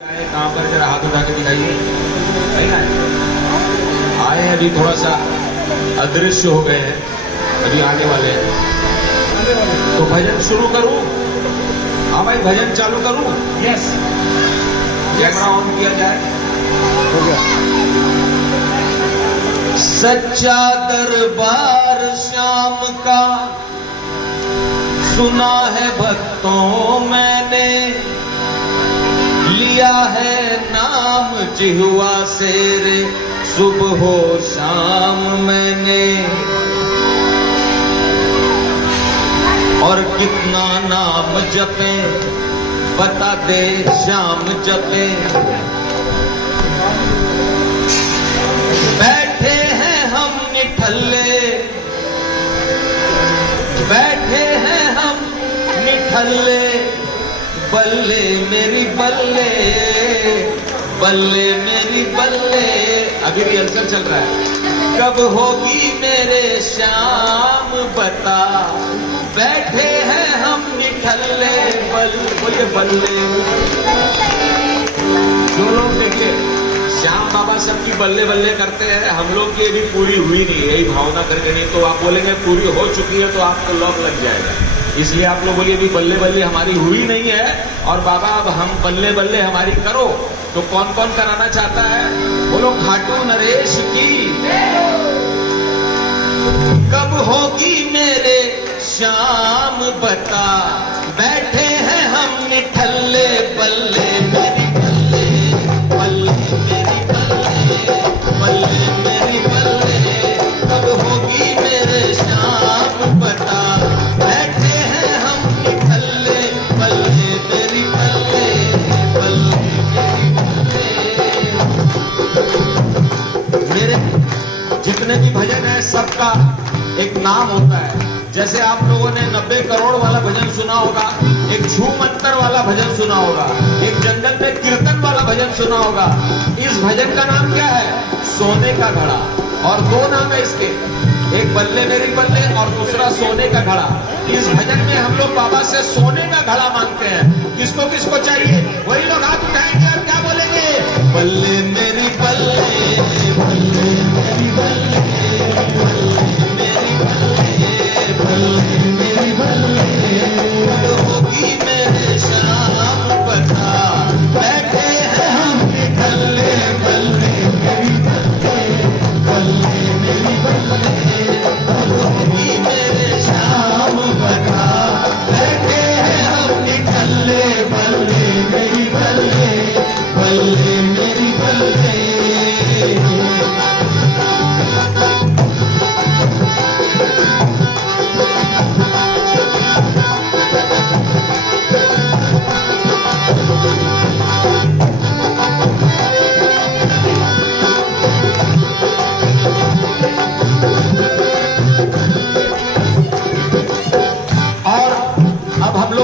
कहाँ पर जरा हाथ उठा के दिखाइए। है ना, आए हैं अभी थोड़ा सा अदृश्य हो गए हैं, अभी आने वाले हैं। तो भजन शुरू करूं? हाँ भाई, भजन चालू करूं? यस, कैमरा ऑन किया जाए। हो गया। सच्चा दरबार श्याम का सुना है भक्तों मैंने, लिया है नाम जिह्वा से रे सुबह हो शाम मैंने, और कितना नाम जपे बता दे श्याम जपे। बैठे हैं हम निठल्ले, बैठे हैं हम निठल्ले, बल्ले मेरी बल्ले, बल्ले मेरी बल्ले। अभी रिहर्सल चल रहा है। कब होगी मेरे श्याम बता, बैठे हैं हम निठल्ले, बोलिए बल्ले। जो लोग देखिए श्याम बाबा सबकी बल्ले बल्ले करते हैं, हम लोग की अभी पूरी हुई नहीं है, यही भावना करके नहीं तो आप बोलेंगे पूरी हो चुकी है तो आपको लॉक लग जाएगा। इसलिए आप लोग बोलिए अभी बल्ले बल्ले हमारी हुई नहीं है, और बाबा अब हम बल्ले बल्ले हमारी करो। तो कौन कौन कराना चाहता है? बोलो खाटू नरेश की। कब होगी मेरे श्याम बता, बैठे हैं हम निठल्ले, बल्ले मेरी बल्ले, बल्ले मेरी बल्ले, बल्ले मेरी बल्ले। कब होगी मेरे श्याम बता, बैठे हैं हम निठल्ले, बल्ले मेरी बल्ले, बल्ले मेरी बल्ले। मेरे जितने भी भजन है सबका एक नाम होता है। जैसे आप लोगों ने 90 करोड़ वाला भजन सुना होगा, एक झूम अंतर वाला भजन सुना होगा, एक जंगल में कीर्तन वाला भजन सुना होगा। इस भजन का नाम क्या है? सोने का घड़ा। और दो नाम है इसके, एक बल्ले मेरी बल्ले और दूसरा सोने का घड़ा। इस भजन में हम लोग बाबा से सोने का घड़ा मांगते हैं। किसको किसको चाहिए वही लोग हाथ उठाएंगे और क्या बोलेंगे? बल्ले मेरी बल्ले, बल्ले मेरी बल्ले, बल्ले मेरी बल्ले, बल्ले मेरी बल्ले। कब होगी मेरे श्याम बता, बैठे हैं हम निठल्ले, बल्ले मेरी बल्ले, बल्ले मेरी बल्ले। कब होगी मेरे श्याम बता, बैठे हैं हम निठल्ले, बल्ले मेरी बल्ले, बल्ले मेरी बल्ले।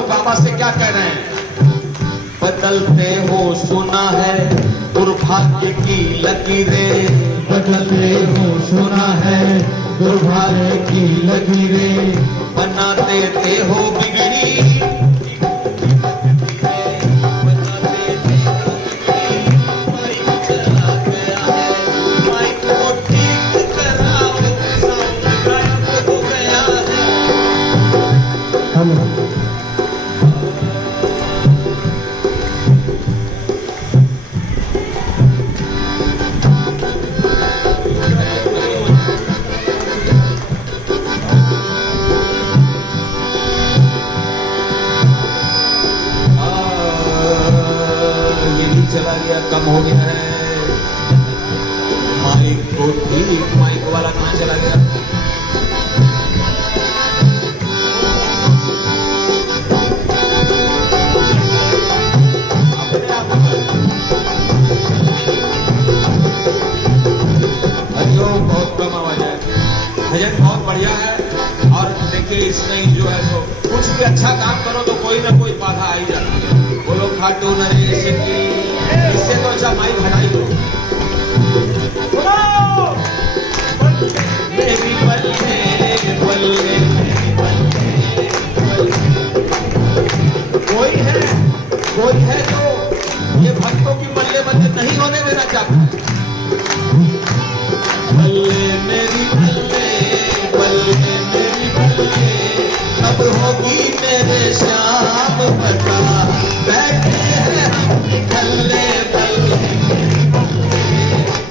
बाबा से क्या कह रहे हैं? बदलते हो सुना है दुर्भाग्य की लकीरें, बदलते हो सुना है दुर्भाग्य की लकीरें, बना देते हो बिगड़ी, बना देते हो बिगड़ी। माइक चला गया है, माइक को ठीक कराओ, साउंड गायब हो गया है। चला गया, कम हो गया है। माइक को ठीक, माइक वाला कहाँ चला गया? हरिओम, बहुत कम आवाज है। भजन बहुत बढ़िया है। और देखिए इसमें जो है तो कुछ भी अच्छा काम करो तो कोई ना कोई बाधा आ ही जाती है। बोलो खाटू नरेश की। इससे तो अच्छा माइक हटाई दो। मेरी बल्ले, बल्ले मेरी बल्ले, बल्ले। कोई है जो ये भक्तों हो कि बल्ले बल्ले नहीं होने देना चाहता है। बल्ले मेरी बल्ले, बल्ले मेरी बल्ले, कब होगी मेरे श्याम बता, बैठे हैं हम निकलने बल्ले मेरी बल्ले,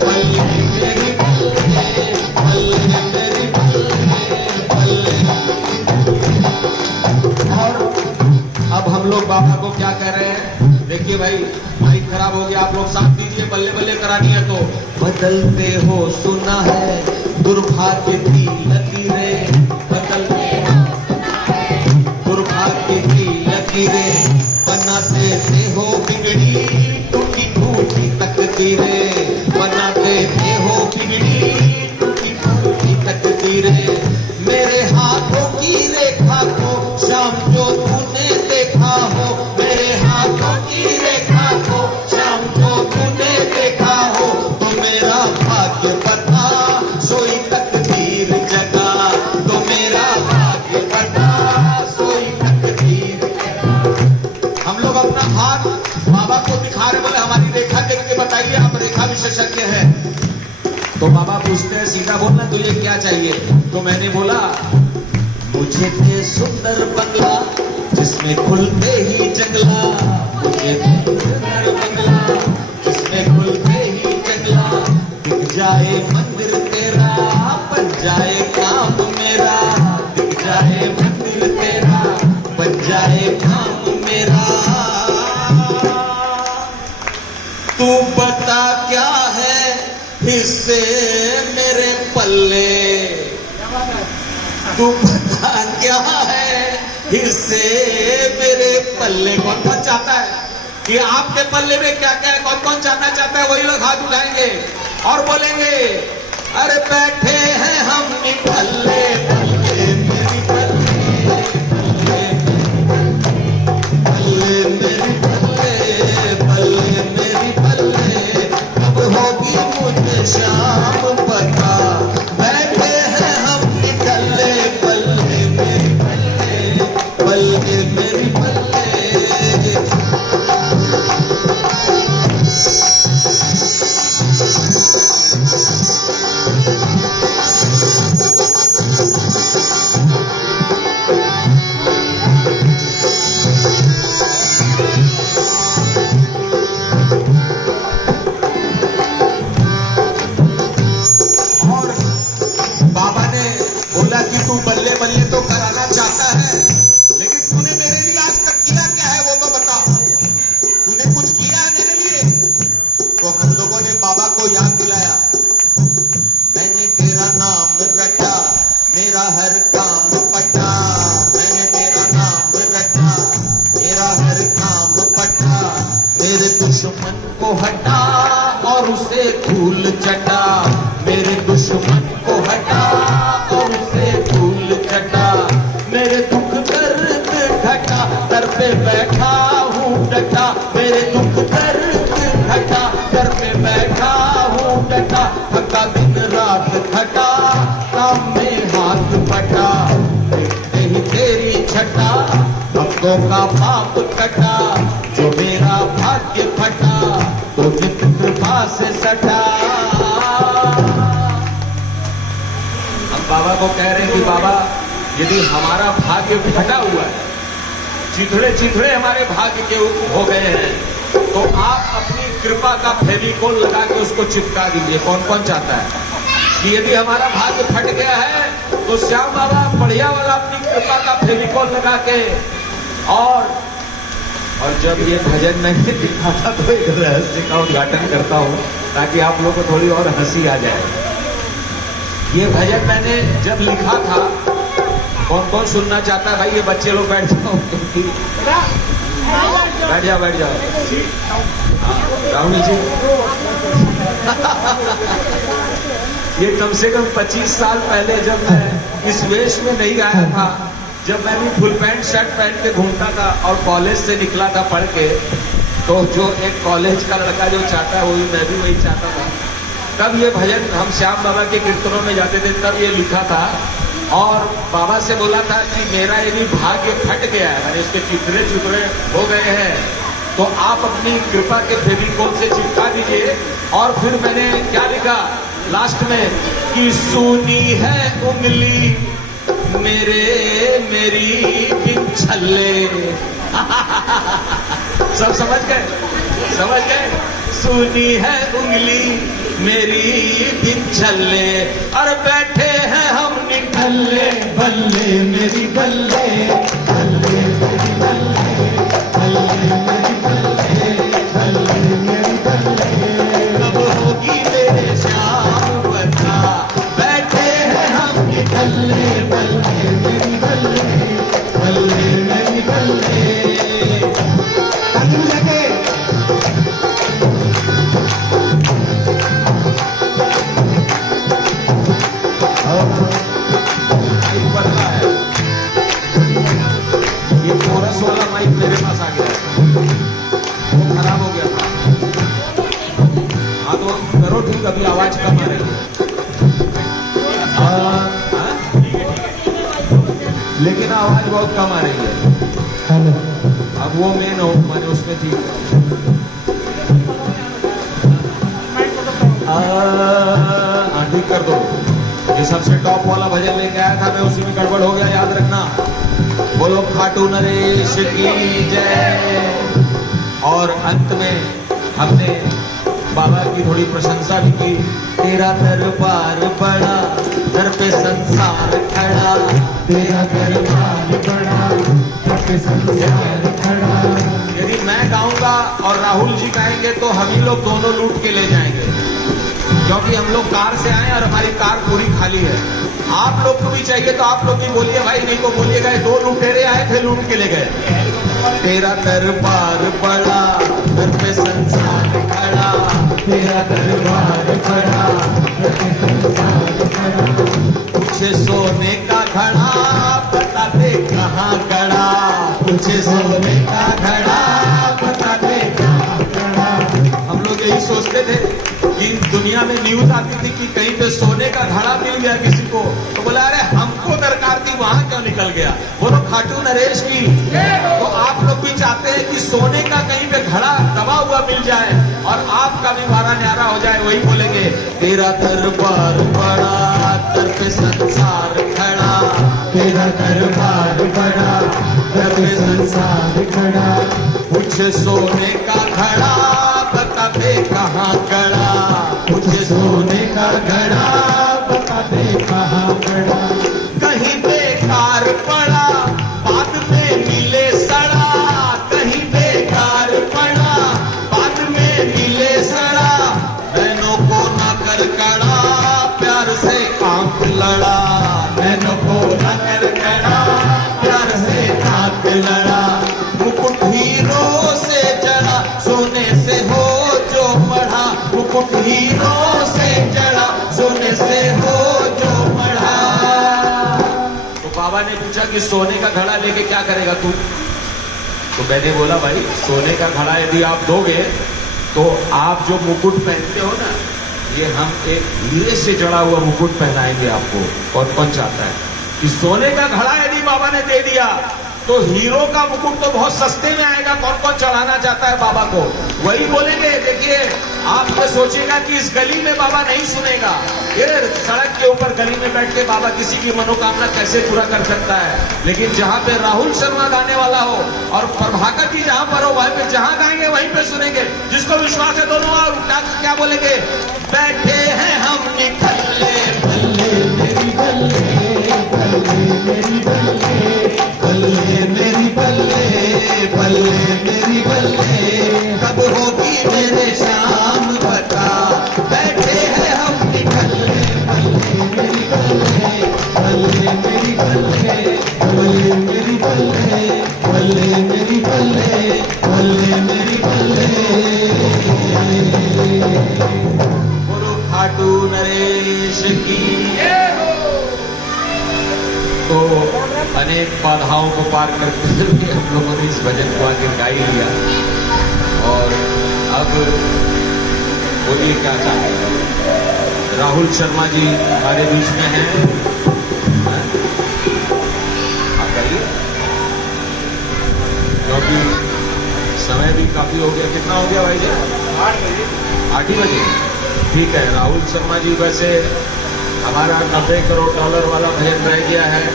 बल्ले मेरी बल्ले, बल्ले मेरी बल्ले, बल्ले। और अब हम लोग बाबा को क्या कह रहे हैं? देखिए भाई, माइक खराब हो गया, आप लोग साथ दीजिए, बल्ले बल्ले करानी है तो। बदलते हो सुना है दुर्भाग्य की लकीरें, बदलते हो सुना है दुर्भाग्य की लकीरें, बना देते हो बिगड़ी टूटी टूटी तकदीरें, बना देते हो बिगड़ी टूटी टूटी तकदीरें। मेरे हाथों की रेखा को शाम जो तूने देखा हो, मेरे हाथों की रेखा को शाम जो तूने देखा हो, तो मेरा भाग्य बता सोई तकदीर जगा, तो मेरा भाग्य बता सोई तकदीर जगा। हम लोग अपना हाथ बाबा को दिखा रहे, बोले हमारी रेखा देख के बताइए, आप रेखा विशेषज्ञ हैं। तो बाबा पूछते हैं सीधा बोलना तुझे क्या चाहिए? तो मैंने बोला मुझे दे सुंदर बंगला जिसमें खुलते ही जंगला, मुझे दे सुंदर बंगला जिसमें खुलते ही जंगला, दिख जाए मंदिर तेरा बन जाए काम मेरा, दिख जाए मंदिर तेरा बन जाए काम मेरा। तू बता क्या है हिस्से मेरे पल्ले, तू बता क्या है हिस्से मेरे पल्ले। कौन कौन चाहता है कि आपके पल्ले में क्या क्या है? कौन कौन जानना चाहता है? वही लोग हाथ उठाएंगे और बोलेंगे अरे बैठे हैं हम पल्ले पल्ले मेरी पल्ले, पल्ले मेरी पल्ले, पल्ले मेरी पल्ले, कब होगी मुझे शाम पता, बैठे हैं हम निकले पल्ले मेरी पल्ले, पल्ले मेरी पल्ले। तू बल्ले बल्ले तो कराना चाहता है, लेकिन तूने मेरे लिए आज तक किया क्या है वो तो बता। तूने कुछ किया है मेरे लिए? तो हम लोगों ने बाबा को याद दिलाया, मैंने तेरा नाम रटा मेरा हर काम पटा, मैंने तेरा नाम रटा मेरा हर काम पटा, मेरे दुश्मन को हटा और उसे धूल चटा, मेरे दुश्मन को हटा और उसे धूल चटा, मेरे दुख दर्द घटा दर पे बैठा हूँ डटा, मेरे दुख दर्द घटा दर पे बैठा हूँ डटा, थका दिन रात खटा काम में हाथ बटा, देखते ही तेरी छटा भक्तों का पाप कटा, जो मेरा भाग्य फटा तो नित्य कृपा से सटा। बाबा को कह रहे हैं कि बाबा यदि हमारा भाग्य फटा हुआ है, चिथड़े चिथड़े हमारे भाग्य के हो गए हैं, तो आप अपनी कृपा का फेविकोल लगा के उसको चिपका दीजिए। कौन कौन चाहता है कि यदि हमारा भाग्य फट गया है तो श्याम बाबा बढ़िया वाला अपनी कृपा का फेविकोल लगा के। और जब ये भजन मैंने लिखा था तो एक रहस्य का उद्घाटन करता हूँ ताकि आप लोगों को थोड़ी और हंसी आ जाए। ये भजन मैंने जब लिखा था, कौन कौन सुनना चाहता है? भाई ये बच्चे लोग बैठ जाओ, बैठ जाओ बैठ जाओ। राहुल जी ये कम से कम 25 साल पहले जब मैं इस वेश में नहीं आया था, जब मैं भी फुल पैंट शर्ट पहन के घूमता था और कॉलेज से निकला था पढ़ के, तो जो एक कॉलेज का लड़का जो चाहता है वही मैं भी वही चाहता था। तब ये भजन हम श्याम बाबा के कीर्तनों में जाते थे, तब ये लिखा था और बाबा से बोला था कि मेरा यदि भाग्य फट गया है, इसके चिथड़े चिथड़े हो गए हैं, तो आप अपनी कृपा के फेविकोल से चिपका दीजिए। और फिर मैंने क्या लिखा लास्ट में कि सूनी है उंगली मेरी बिन छल्ले। सब समझ गए। सूनी है उंगली मेरी बिन छल्ले, और बैठे हैं हम निकल्ले बल्ले मेरी बल्ले, बल्ले मेरी बल्ले, बल्ले मेरी बल्ले, बल्ले मेरी बल्ले। कब होगी मेरे श्याम बता, बैठे हैं हम निकल्ले बल्ले मेरी बल्ले, बल्ले मेरी बल्ले। मेरे पास आ गया वो खराब हो गया था। हाँ तो करो ठीक, अभी आवाज कम आ रही है। लेकिन आवाज बहुत कम आ रही है। अब वो मेन हो मैंने उसमें थी। हाँ ठीक कर दो। ये सबसे टॉप वाला भजन लेके आया था मैं, उसी में गड़बड़ हो गया, याद रखना। बोलो खाटू नरेश की जय। और अंत में हमने बाबा की थोड़ी प्रशंसा भी की। तेरा दरबार बड़ा, दर पे संसार खड़ा, तेरा दरबार बड़ा, दर पे संसार खड़ा। यदि मैं गाऊंगा और राहुल जी गाएंगे तो हम ही लोग दोनों लूट के ले जाएंगे, क्योंकि हम लोग कार से आए और हमारी कार पूरी खाली है। आप लोग को भी चाहिए तो आप लोग भी बोलिए भाई, नहीं तो बोलिएगा दो लुटेरे आए थे लूट के ले गए। तेरा दरबार बड़ा, दर पे संसार खड़ा, तेरा दरबार बड़ा, दर पे संसार खड़ा। पूछे सोने का घड़ा, बता दे कहाँ गड़ा, पूछे सोने का घड़ा, बता दे कहाँ गड़ा। हम लोग यही सोचते थे कि दुनिया में न्यूज आती थी कि कहीं पे सोने का घड़ा मिल गया किसी को, तो बोला अरे हमको दरकार थी, वहां क्यों निकल गया। बोलो खाटू नरेश की। तो आप लोग भी चाहते हैं कि सोने का कहीं पे घड़ा दबा हुआ मिल जाए और आपका भी भारा न्यारा हो जाए, वही बोलेंगे तेरा दरबार बड़ा, दर पे संसार खड़ा, तेरा दरबार बड़ा, दर पे संसार खड़ा। पूछे सोने का घड़ा, बता दे कहाँ गड़ा, मुझे सोने का घड़ा, बता दे कहाँ गड़ा। कहीं बेकार पड़ा, बाद में मिले सड़ा, कहीं बेकार पड़ा, बाद में मिले सड़ा। बहनों को न कर कड़ा, प्यार से आंख लड़ा, बहनों को न कर कड़ा, प्यार से आंख लड़ा। मुकुट हीरो से जड़ा, सोने से हो जो बढ़ा, मुकुट हीरो से जड़ा, सोने से हो जो बढ़ा। तो बाबा ने पूछा कि सोने का घड़ा लेके क्या करेगा तू। तो मैंने बोला भाई सोने का घड़ा यदि आप दोगे तो आप जो मुकुट पहनते हो ना, ये हम एक हीरे से जड़ा हुआ मुकुट पहनाएंगे आपको। और कौन चाहता है कि सोने का घड़ा यदि बाबा ने दे दिया तो हीरो का मुकुट तो बहुत सस्ते में आएगा। कौन कौन चढ़ाना चाहता है बाबा को, वही बोलेंगे। देखिए आप तो सोचेगा कि इस गली में बाबा नहीं सुनेगा, ये सड़क के ऊपर गली में बैठ के बाबा किसी की मनोकामना कैसे पूरा कर सकता है। लेकिन जहां पे राहुल शर्मा गाने वाला हो और प्रभाकर जी जहां पर हो, वहीं पे जहां गाएंगे वहीं पे सुनेंगे। जिसको विश्वास है दोनों और क्या बोलेंगे, बैठे हैं हम निकल्ले बल्ले मेरी बल्ले, बल्ले मेरी बल्ले, बल्ले मेरी बल्ले, बल्ले मेरी बल्ले। कब होगी मेरे श्याम बता, बैठे हैं हम निकल्ले बल्ले मेरी बल्ले, बल्ले मेरी बल्ले, बल्ले मेरी बल्ले, बल्ले मेरी बल्ले, बल्ले मेरी बल्ले। बोलो खाटू नरेश की। तो अनेक बाधाओं को पार करते हुए हम लोगों ने इस भजन को आगे गा ही लिया। और अब बोलिए क्या चाहते हैं। राहुल शर्मा जी हमारे बीच में हैं, आप करिए, क्योंकि समय भी काफी हो गया, कितना हो गया भाई जी? 8 ही बजे। ठीक है राहुल शर्मा जी, वैसे हमारा 90 करोड़ डॉलर वाला भजन रह गया है,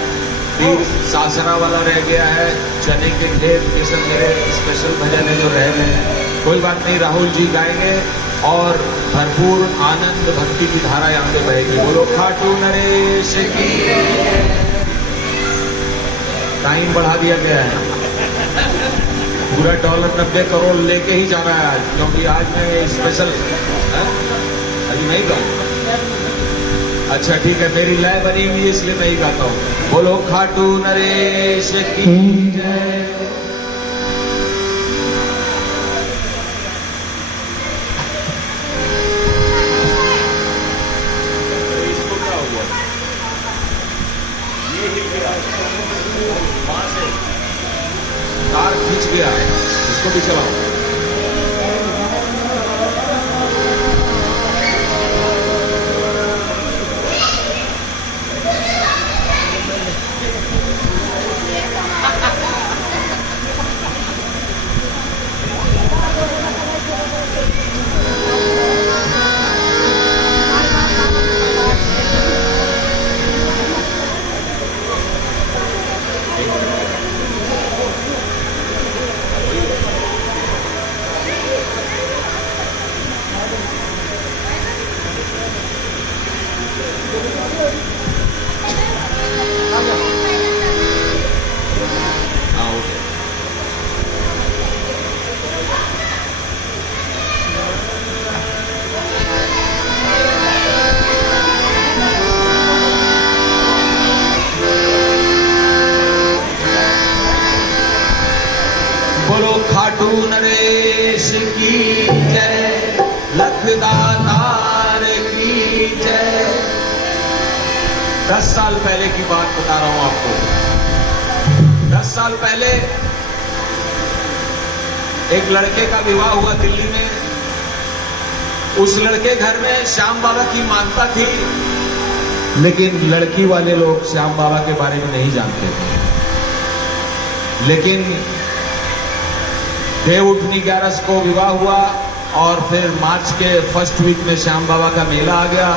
तीर सासरा वाला रह गया है, चने के खेत ये सब मेरे स्पेशल भजन है जो रह गए हैं। कोई बात नहीं, राहुल जी गाएंगे और भरपूर आनंद भक्ति की धारा यहाँ पे बहेगी। बोलो खाटू नरेश की। टाइम बढ़ा दिया गया है, पूरा डॉलर 90 करोड़ लेके ही जाना है आज, क्योंकि आज मैं स्पेशल अभी नहीं गाऊंगा। अच्छा ठीक है, मेरी लय बनी हुई है इसलिए मैं ही गाता हूं। बोलो खाटू नरेश की जय। इसको क्या हो गया? ये हिल गया, वहां से तार खींच गया, इसको भी चलाओ। बोलो खाटू नरेश की जय, लखदातार की जय। 10 साल पहले की बात बता रहा हूं आपको। 10 साल पहले एक लड़के का विवाह हुआ दिल्ली में। उस लड़के घर में श्याम बाबा की मान्यता थी, लेकिन लड़की वाले लोग श्याम बाबा के बारे में नहीं जानते थे। लेकिन देव उठनी 11 को विवाह हुआ और फिर मार्च के फर्स्ट वीक में श्याम बाबा का मेला आ गया।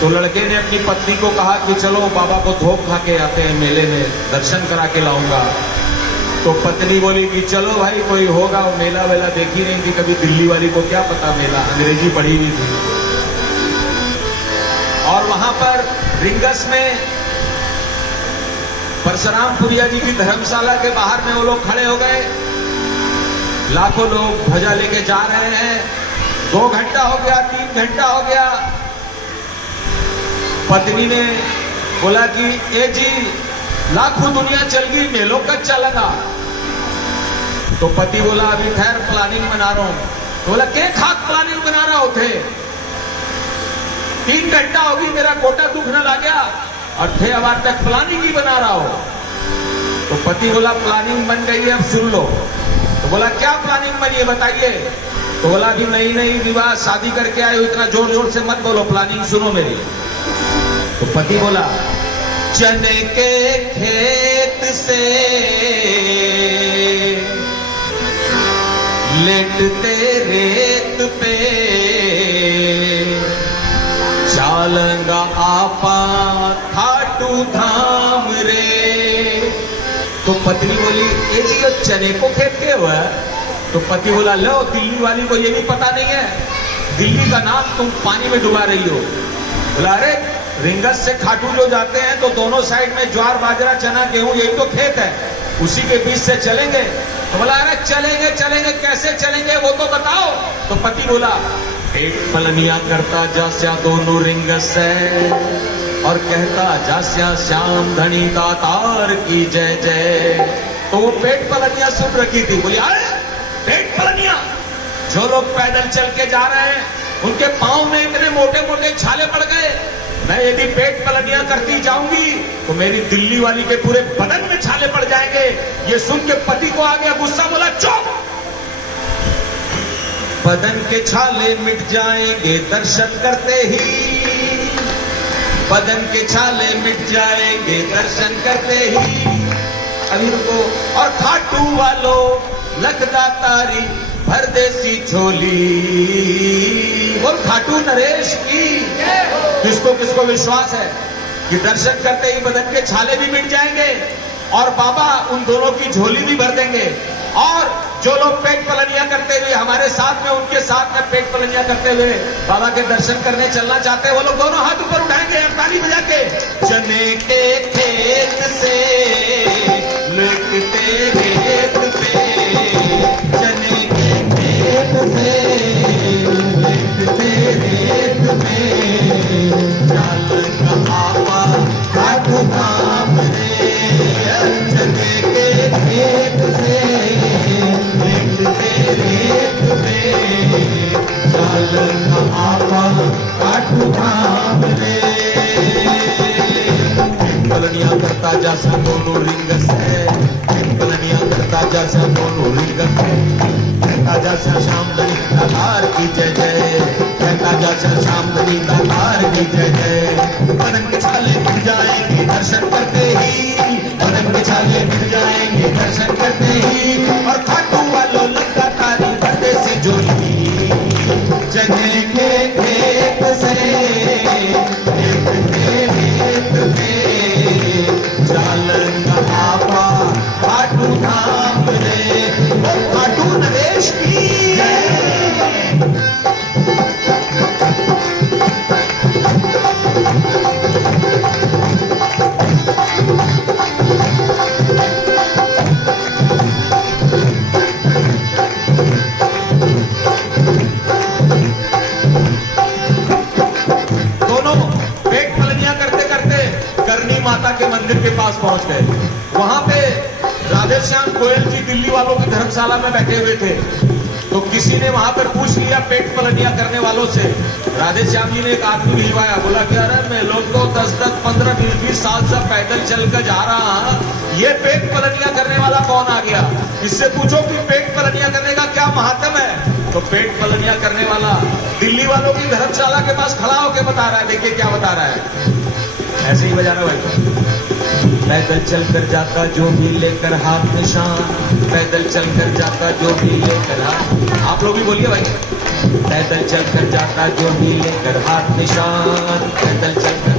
तो लड़के ने अपनी पत्नी को कहा कि चलो बाबा को धोख खा के आते हैं, मेले में दर्शन करा के लाऊंगा। तो पत्नी बोली कि चलो भाई, कोई होगा, वो मेला वेला देखी नहीं थी कभी, दिल्ली वाली को क्या पता मेला, अंग्रेजी पढ़ी हुई थी। और वहां पर रिंगस में परशुरामपुरिया जी की धर्मशाला के बाहर में वो लोग खड़े हो गए। लाखों लोग ध्वजा लेके जा रहे हैं। 2 घंटा हो गया, 3 घंटा हो गया। पत्नी ने बोला कि ए जी, लाखों दुनिया चल गई, मेलों कब चलेगा? तो पति बोला अभी खैर प्लानिंग बना रहा हूं। तो बोला के खाक प्लानिंग बना रहा होते? 3 घंटा होगी, मेरा गोटा दुखने लग गया और थे अब तक प्लानिंग ही बना रहा हो। तो पति बोला प्लानिंग बन गई है, अब सुन लो। तो बोला क्या प्लानिंग बनी है बताइए? तो बोला अभी नई विवाह शादी करके आए हो, इतना जोर जोर से मत बोलो, प्लानिंग सुनो मेरी। तो पति बोला चने के खेत से लेटते रेत पे, चालंगा आपा खाटू धाम रे। तो पत्नी बोली ये जी ये चने को खेत के हुआ है? तो पति बोला लो, दिल्ली वाली को ये भी पता नहीं है, दिल्ली का नाम तुम पानी में डुबा रही हो। बोला अरे रिंगस से खाटू जो जाते हैं तो दोनों साइड में ज्वार बाजरा चना गेहूं यही तो खेत है, उसी के बीच से चलेंगे। तो बोला अरे चलेंगे चलेंगे, कैसे चलेंगे वो तो बताओ। तो पति बोला पेट पलनिया करता जास्या दोनों रिंगस है, और कहता जास्या श्याम धनी दातार की जय जय। तो वो पेट पलनिया सुन रखी थी। बोली अरे पेट पलनिया, जो लोग पैदल चल के जा रहे हैं उनके पांव में इतने मोटे मोटे छाले पड़ गए, मैं यदि पेट पलनिया करती जाऊंगी तो मेरी दिल्ली वाली के पूरे बदन में छाले पड़ जाएंगे। ये सुन के पति को आ गया गुस्सा, बोला चुप, बदन के छाले मिट जाएंगे दर्शन करते ही, बदन के छाले मिट जाएंगे दर्शन करते ही। अभी रुको। और खाटू वालों लखदा तारी भर देसी झोली। बोल खाटू नरेश की। किसको किसको विश्वास है कि दर्शन करते ही बदन के छाले भी मिट जाएंगे और बाबा उन दोनों की झोली भी भर देंगे। और जो लोग पेट पलनिया करते हुए हमारे साथ में, उनके साथ में पेट पलनिया करते हुए बाबा के दर्शन करने चलना चाहते हैं, वो लोग दोनों हाथ ऊपर उठाएंगे ताली बजा के। चने के खेत से लुटते रेत पे, चने के खेत से लुटते रेत पे, चालन का आपा काटू धाम रे। चने के खेत से लुटते रेत पे, चालन का आपा काटू धाम रे। पलनिया करता जैसा दोनों रिंगस है, पलनिया करता जैसा दोनों रिंगस है, कहता जैसा श्याम गणी दातार की जय जय, कहता जैसा श्याम गणी दातार की जय जय। बदन के छाले मिट जाएंगे दर्शन करते ही, बदन के छाले मिट जाएंगे दर्शन करते ही, और खाटू वालों लगा तारी भरते से जोड़ी। चने के खेत से रेत पे, चालन का आपा खाटू धाम रे। वो खाटू नरेश की माता के मंदिर के पास पहुंच गए। वहां पे राधेश्याम गोयल जी दिल्ली वालों की धर्मशाला में बैठे हुए थे, तो किसी ने वहां पर पूछ लिया पेट पलनिया करने वालों से। राधेश्याम जी ने एक आदमी भिजवाया, बोला कि अरे मैं लोग तो 10-10, 15, 20 साल से पैदल चल कर जा रहा, ये पेट पलनिया करने वाला कौन आ गया? इससे पूछो कि पेट पलनिया करने का क्या महात्म है। तो पेट पलनिया करने वाला दिल्ली वालों की धर्मशाला के पास खड़ा होकर बता रहा है। देखिए क्या बता रहा है, ऐसे ही बजाना भाई। पैदल चलकर जाता जो भी लेकर हाथ निशान, पैदल चलकर जाता जो भी लेकर हाथ, आप लोग भी बोलिए भाई। पैदल चलकर जाता जो भी लेकर हाथ निशान, पैदल चलकर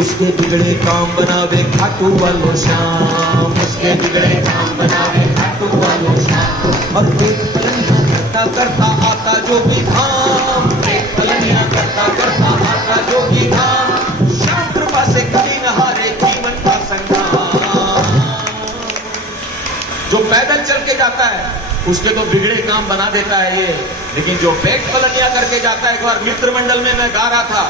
उसके बिगड़े काम बनावे खाटू वालो श्याम, उसके बिगड़े काम बनावे खाटू वालो श्याम। और पेट पलनिया करता करता आता जो भी धाम, पेट पलनिया करता करता आता जो भी धाम, श्याम कृपा से कभी न हारे जीवन का संग्राम। जो पैदल चल के जाता है उसके तो बिगड़े काम बना देता है ये, लेकिन जो पेट पलनिया करके जाता है, एक बार मित्र मंडल में मैं गा रहा था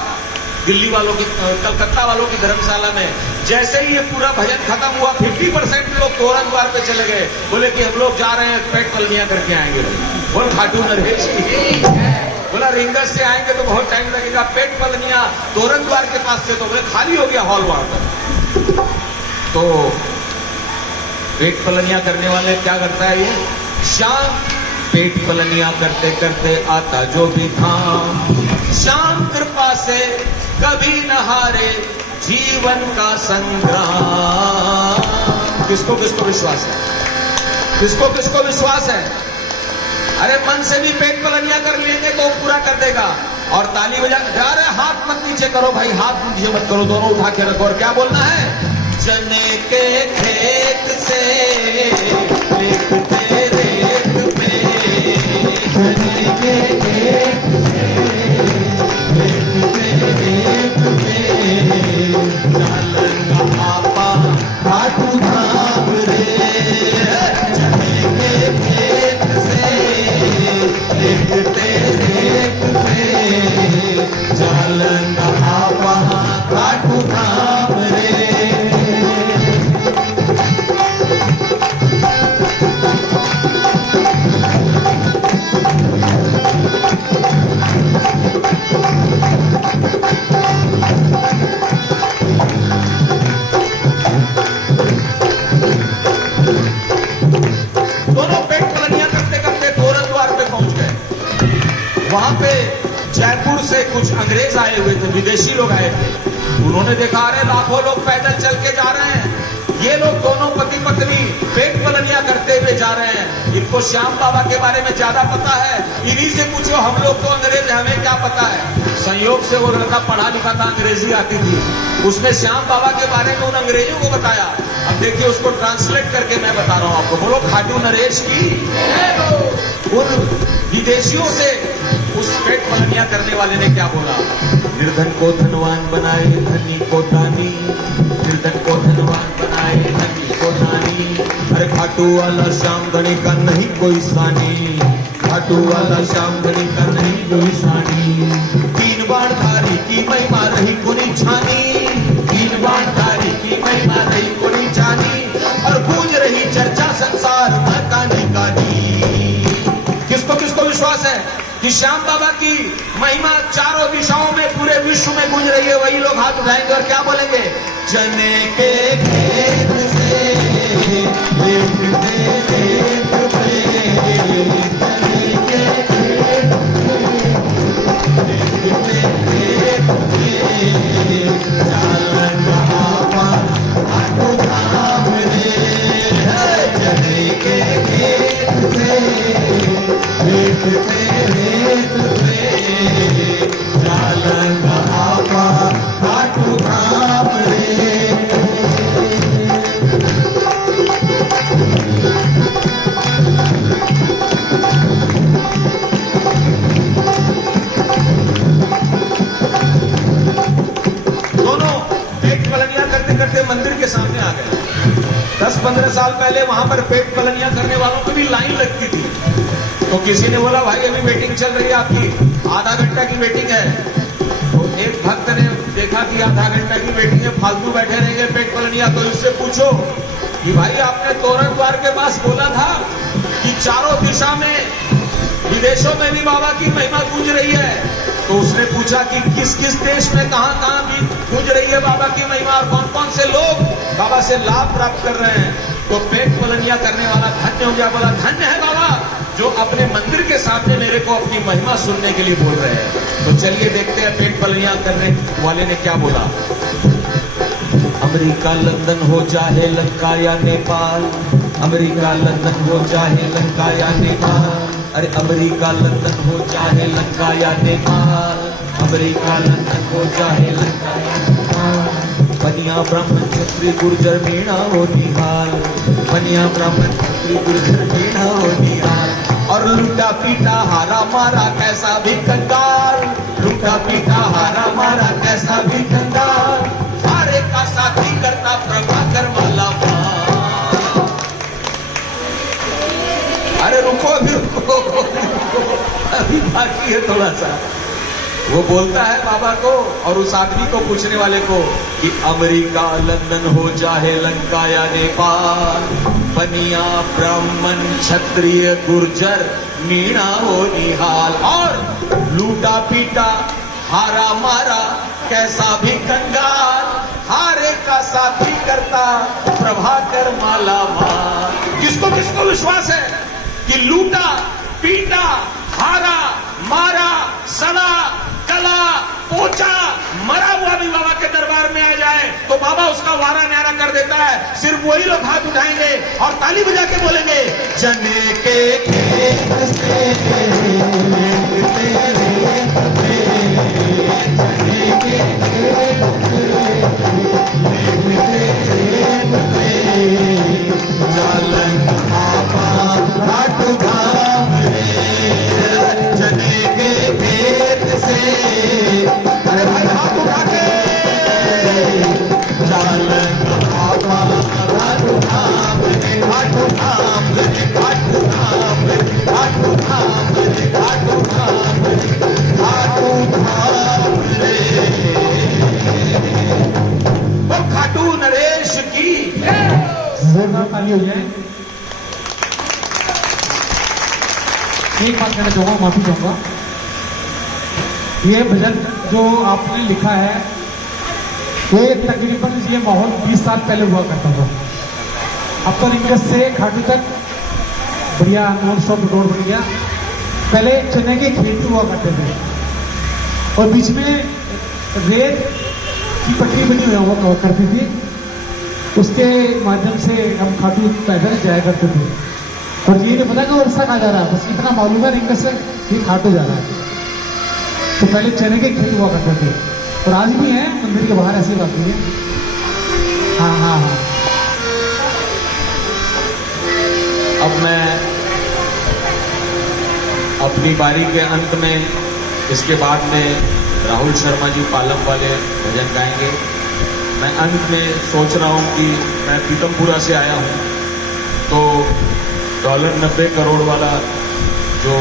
दिल्ली वालों की, कलकत्ता वालों की धर्मशाला में, जैसे ही ये पूरा भजन खत्म हुआ 50% लोग तोरण द्वार पे चले गए, बोले कि हम लोग जा रहे हैं पेट पलनिया करके आएंगे। बोल खाटू नरेश की। बोला रिंगस से आएंगे तो बहुत टाइम लगेगा, पेट पलनिया तोरण द्वार के पास से तो बोले खाली हो गया हॉल वहां पर। तो पेट पलनिया करने वाले क्या करता है ये श्याम, पेट पलनिया करते करते आता जो भी धाम, श्याम कृपा से कभी न हारे जीवन का संग्राम। किसको किसको विश्वास है? किसको किसको विश्वास है? अरे मन से भी पेट पलनिया कर लेंगे तो पूरा कर देगा। और ताली बजा, अरे हाथ मत नीचे करो भाई, हाथ नीचे मत करो, दोनों उठा के रखो। और क्या बोलना है? चने के खेत से लिखते रेत पे, चने के खेत से लिखते रेत पे, चालन का आपा खाटू धाम रे। चने के खेत से लिखते रेत पे, चालन का आपा खाटू धाम रे। वहां पे जयपुर से कुछ अंग्रेज आए हुए थे, विदेशी लोग आए थे। उन्होंने देखा अरे लाखों लोग पैदल चल के जा रहे हैं, ये लोग दोनों पति पत्नी पेट पलनिया करते हुए जा रहे हैं। इनको श्याम बाबा के बारे में ज्यादा पता है। इन्हीं से पूछो, हम लोग तो अंग्रेज, हमें क्या पता है। संयोग से वो लड़का पढ़ा लिखा था, अंग्रेजी आती थी, उसने श्याम बाबा के बारे में उन अंग्रेजों को बताया। अब देखिए उसको ट्रांसलेट करके मैं बता रहा हूं आपको। बोलो खाटू नरेश की। उन विदेशियों से उस पेट पलनिया करने वाले ने क्या बोला? निर्धन को धनवान बनाए, धनी को दानी, निर्धन को धनवान बनाए, धनी को दानी। अरे खाटू वाला श्याम गणी का नहीं कोई सानी, खाटू वाला श्याम गणी का नहीं कोई सानी। तीन बाणधारी की महिमा रही कुनी छानी, तीन बाणधारी की महिमा रही कुनी छानी। और गूंज रही चर्चा संसार में कानी कानी। किसको किसको विश्वास है कि श्याम बाबा की महिमा चारों दिशाओं में पूरे विश्व में गूंज रही है? वही लोग हाथ उठाएंगे और क्या बोलेंगे? चने के खेत से मंदिर के सामने आ गए। 10-15 साल पहले वहां पर पेट पलनिया करने वालों की भी लाइन लगती थी। तो किसी ने बोला भाई अभी मीटिंग चल रही है आपकी, आधा घंटा की मीटिंग है। तो एक भक्त ने देखा कि आधा घंटा की मीटिंग है, फालतू बैठे रहेंगे पेट पलनिया, तो इससे पूछो कि भाई आपने तोरण द्वार के पास बोला था कि चारों दिशा में विदेशों में भी बाबा की महिमा गूंज रही है। तो उसने पूछा कि किस किस देश में कहां कहां भी गूंज रही है बाबा की महिमा और कौन कौन से लोग बाबा से लाभ प्राप्त कर रहे हैं। तो पेट पलनिया करने वाला धन्य हो गया, बोला धन्य है बाबा जो अपने मंदिर के सामने मेरे को अपनी महिमा सुनने के लिए बोल रहे हैं। तो चलिए देखते हैं पेट पलनिया करने वाले ने क्या बोला। अमेरिका लंदन हो चाहे लंका या नेपाल, अमेरिका लंदन हो चाहे लंका या नेपाल। अरे अमेरिका लंदन हो चाहे लंका या नेपाल, अमेरिका लंदन हो चाहे लंका या नेपाल। बनिया ब्राह्मण क्षत्रिय गुर्जर मीणा हो निहाल, बनिया ब्राह्मण क्षत्रिय गुर्जर मीणा हो निहाल। और लूटा पीटा हारा मारा कैसा भी कंगाल, लूटा पीटा हारा मारा कैसा भी कंगाल। हारे का साथी करता प्रभाकर वाला माल। अरे रुको अभी रुको, अभी बाकी है थोड़ा सा। वो बोलता है बाबा को और उस आदमी को पूछने वाले को कि अमेरिका लंदन हो चाहे लंका या नेपाल, बनिया ब्राह्मण क्षत्रिय गुर्जर मीणा हो निहाल। और लूटा पीटा हारा मारा कैसा भी कंगाल, हारे का साथी करता प्रभाकर माला माल। किसको किसको विश्वास है कि लूटा पीटा हारा मारा सड़ा कला पोचा मरा हुआ भी बाबा के दरबार में आ जाए तो बाबा उसका वारा न्यारा कर देता है। सिर्फ वही लोग हाथ उठाएंगे और ताली बजा के बोलेंगे चने के खेत से हो जाए। एक बात कहना चाहूंगा, माफी चाहूंगा। ये भजन जो आपने लिखा है ये तकरीबन ये माहौल 20 साल पहले हुआ करता था। अब तो रिंगस से खाटू तक बढ़िया नॉन स्टॉप रोड बन गया। पहले चने के खेती हुआ करते थे और बीच में रेत की पट्टी बनी हुआ करती थी। उसके माध्यम से हम खाटू पैदल जाया करते थे और ये नहीं पता कि वर्षा कहाँ जा रहा है, बस इतना मालूम है रिंग से ये खाटू जा रहा है। तो पहले चने के खेत हुआ करते थे और आज भी है मंदिर के बाहर ऐसी बात नहीं है। हाँ हाँ हाँ। अब मैं अपनी बारी के अंत में, इसके बाद में राहुल शर्मा जी पालम वाले भजन गाएंगे। मैं अंत में सोच रहा हूं कि मैं पीतमपुरा से आया हूं, तो $90 करोड़ वाला जो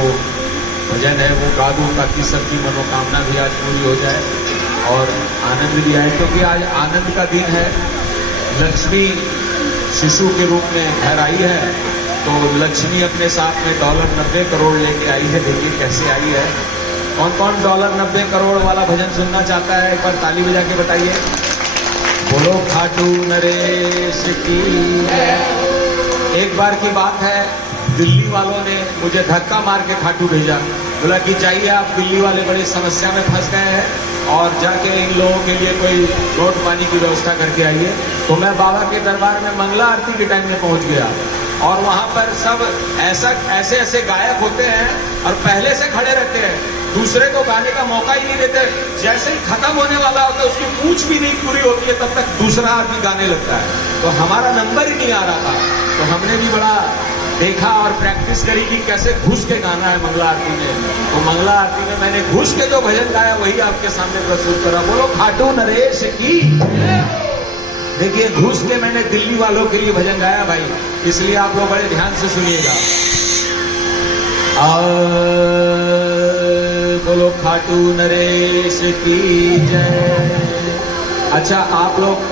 भजन है वो गा दूं ताकि सबकी मनोकामना भी आज पूरी हो जाए और आनंद भी आए, क्योंकि आज आनंद का दिन है। लक्ष्मी शिशु के रूप में घर आई है, तो लक्ष्मी अपने साथ में $90 करोड़ लेके आई है। देखिए कैसे आई है। कौन कौन $90 करोड़ वाला भजन सुनना चाहता है, एक बार ताली बजा के बताइए। बोलो खाटू नरेश की। एक बार की बात है, दिल्ली वालों ने मुझे धक्का मार के खाटू भेजा, बोला कि चाहिए आप दिल्ली वाले बड़ी समस्या में फंस गए हैं और जाके इन लोगों के लिए कोई रोड पानी की व्यवस्था करके आइए। तो मैं बाबा के दरबार में मंगला आरती के टाइम में पहुंच गया और वहां पर सब ऐसे ऐसे गायक होते हैं और पहले से खड़े रहते हैं, दूसरे को गाने का मौका ही नहीं देते। जैसे ही खत्म होने वाला होता है, उसकी पूछ भी नहीं पूरी होती है तब तक दूसरा आदमी गाने लगता है। तो हमारा नंबर ही नहीं आ रहा था, तो हमने भी बड़ा देखा और प्रैक्टिस करी कि कैसे घुस के गाना है मंगला आरती में। तो मंगला आरती में मैंने घुस के जो भजन गाया वही आपके सामने प्रस्तुत करा। बोलो खाटू नरेश की। देखिए घुस के मैंने दिल्ली वालों के लिए भजन गाया भाई, इसलिए आप लोग बड़े ध्यान से सुनिएगा। बोलो खाटू नरेश की जय। अच्छा, आप लोग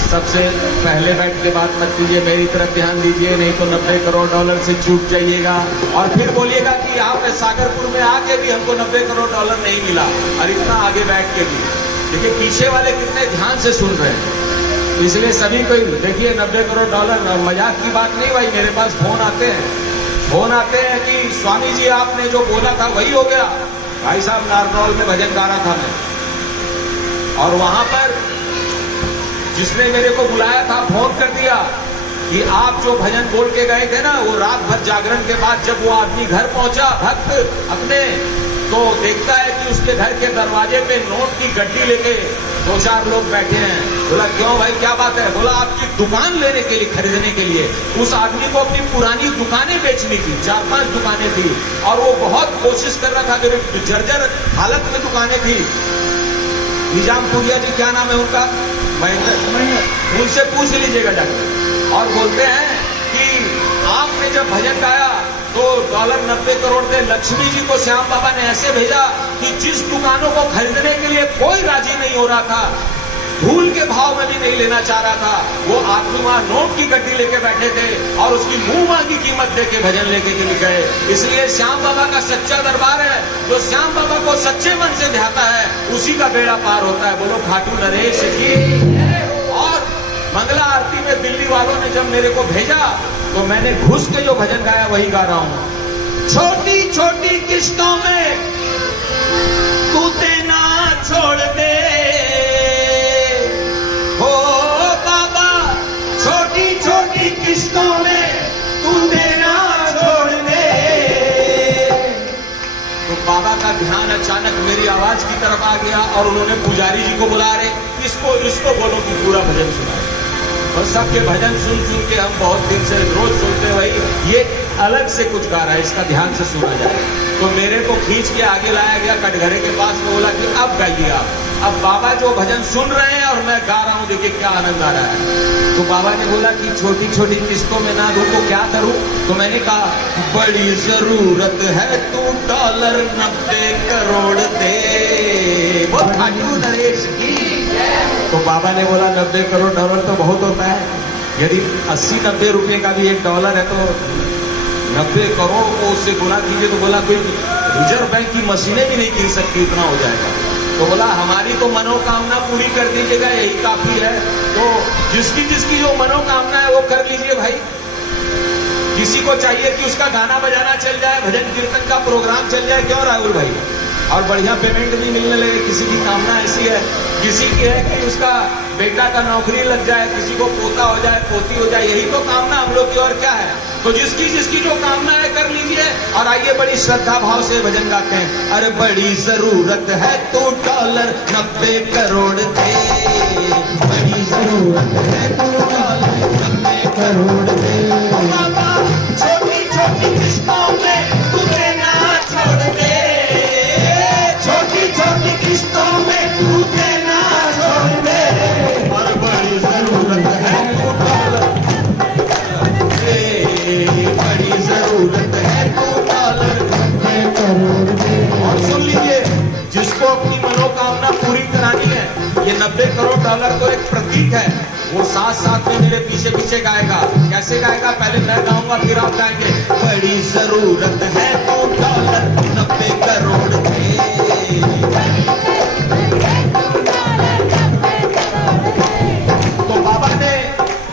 सबसे पहले बैठ के बात मत कीजिए, मेरी तरफ ध्यान दीजिए, नहीं तो $90 करोड़ से चूक जाइएगा और फिर बोलिएगा कि यहाँ पे सागरपुर में आके भी हमको $90 करोड़ नहीं मिला और इतना आगे बैठ के भी। देखिए पीछे वाले कितने ध्यान से सुन रहे हैं, इसलिए सभी को देखिए $90 करोड़ मजाक की बात नहीं भाई। मेरे पास फोन आते हैं कि स्वामी जी आपने जो बोला था वही हो गया। भाई साहब नारनौल में भजन गा रहा था मैं और वहां पर जिसने मेरे को बुलाया था फोन कर दिया कि आप जो भजन बोल के गए थे ना, वो रात भर जागरण के बाद जब वो आदमी घर पहुंचा भक्त अपने, तो देखता है कि उसके घर के दरवाजे पे नोट की गड्डी लेके 2-4 लोग बैठे हैं। बोला क्यों भाई क्या बात है? बोला आपकी दुकान लेने के लिए, खरीदने के लिए। उस आदमी को अपनी पुरानी दुकानें बेचनी थी, 4-5 दुकानें थी और वो बहुत कोशिश कर रहा था कि जर्जर हालत में दुकानें थी। निजामपुरिया जी क्या नाम है उनका, महेंद्र, उनसे पूछ लीजिएगा जाकर। और बोलते हैं कि आपने जब भजन गाया तो $90 करोड़ दे। लक्ष्मी जी को श्याम बाबा ने ऐसे भेजा कि जिस दुकानों को खरीदने के लिए कोई राजी नहीं हो रहा था, धूल के भाव में भी नहीं लेना चाह रहा था, वो आदमी वहां नोट की गड्डी लेके बैठे थे और उसकी मुंह मांगी कीमत देके भजन लेके गए। इसलिए श्याम बाबा का सच्चा दरबार है, जो श्याम बाबा को सच्चे मन से ध्याता है उसी का बेड़ा पार होता है। बोलो खाटू नरेश की। और मंगला आरती में दिल्ली वालों ने जब मेरे को भेजा तो मैंने घुस के जो भजन गाया वही गा रहा हूं। छोटी छोटी किश्तों में तू देना छोड़ दे, हो बाबा छोटी छोटी किश्तों में तू देना छोड़ दे। तो बाबा का ध्यान अचानक मेरी आवाज की तरफ आ गया और उन्होंने पुजारी जी को बुला रहे, इसको बोलो कि पूरा भजन सुनाए। और सबके भजन सुन सुन के हम बहुत दिन से रोज सुनते भाई ये अलग से कुछ गा रहा है, इसका ध्यान से सुना जाए। तो मेरे को खींच के आगे लाया गया कटघरे के पास में, बोला कि अब गाइए आप। अब बाबा जो भजन सुन रहे हैं और मैं गा रहा हूं, देखिए क्या आनंद आ रहा है। तो बाबा ने बोला कि छोटी छोटी किस्तों में ना दूं तो क्या करूं? तो मैंने कहा बड़ी जरूरत है तू $90 करोड़ दे। वो खाटू नरेश की। तो बाबा ने बोला $90 करोड़ तो बहुत होता है, यदि 80-90 रुपए का भी $1 है तो 90 करोड़ को उससे गुना कीजिए। तो बोला कोई रिजर्व बैंक की मशीनें भी नहीं गिन सकती, इतना हो जाएगा। तो बोला हमारी तो मनोकामना पूरी कर दीजिएगा, यही काफी है। तो जिसकी जिसकी जो मनोकामना है वो कर लीजिए भाई। किसी को चाहिए कि उसका गाना बजाना चल जाए, भजन कीर्तन का प्रोग्राम चल जाए, क्यों राहुल भाई? और बढ़िया पेमेंट भी मिलने लगे। किसी की कामना ऐसी है, किसी की है कि उसका बेटा का नौकरी लग जाए, किसी को पोता हो जाए, पोती हो जाए, यही तो कामना हम लोग की, और क्या है। तो जिसकी जिसकी जो कामना है कर लीजिए। और आइए बड़ी श्रद्धा भाव से भजन गाते हैं। अरे बड़ी जरूरत है तो डॉलर 90 करोड़ दे, बड़ी जरूरत है तो डॉलर 90 करोड़ दे। बाबा छोटी छोटी किस्तों में तू देना छोड़ दे, छोटी छोटी किस्तों में तू देना छोड़ दे। और बड़ी जरूरत है तो डॉलर दे, बड़ी जरूरत है तो डॉलर 90 करोड़ दे। और सुन लीजिए, जिसको अपनी मनोकामना पूरी करानी है, ये 90 करोड़ डॉलर तो एक प्रतीक है। वो साथ साथ में मेरे पीछे पीछे गाएगा। कैसे गाएगा? पहले मैं गाऊंगा फिर आप गाएंगे। बड़ी जरूरत है तो डॉलर 90 करोड़ दे। तो बाबा ने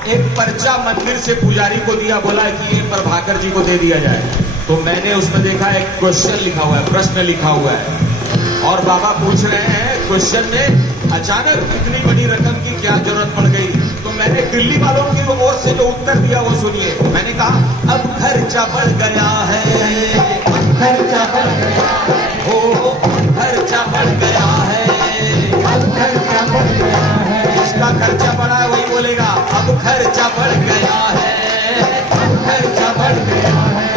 एक पर्चा मंदिर से पुजारी को दिया, बोला कि ये प्रभाकर जी को दे दिया जाए। तो मैंने उसमें देखा एक क्वेश्चन लिखा हुआ है, प्रश्न लिखा हुआ है। और बाबा पूछ रहे हैं क्वेश्चन में, अचानक इतनी बड़ी रकम की क्या जरूरत पड़ गई? तो मैंने दिल्ली वालों की ओर से जो उत्तर दिया वो सुनिए। मैंने कहा अब खर्चा बढ़ गया है, खर्चा बढ़ गया है, हो खर्चा बढ़ गया है, अब खर्चा बढ़ गया है। जिसका खर्चा बढ़ा है वही बोलेगा अब खर्चा बढ़ गया है, अब खर्चा बढ़ गया है।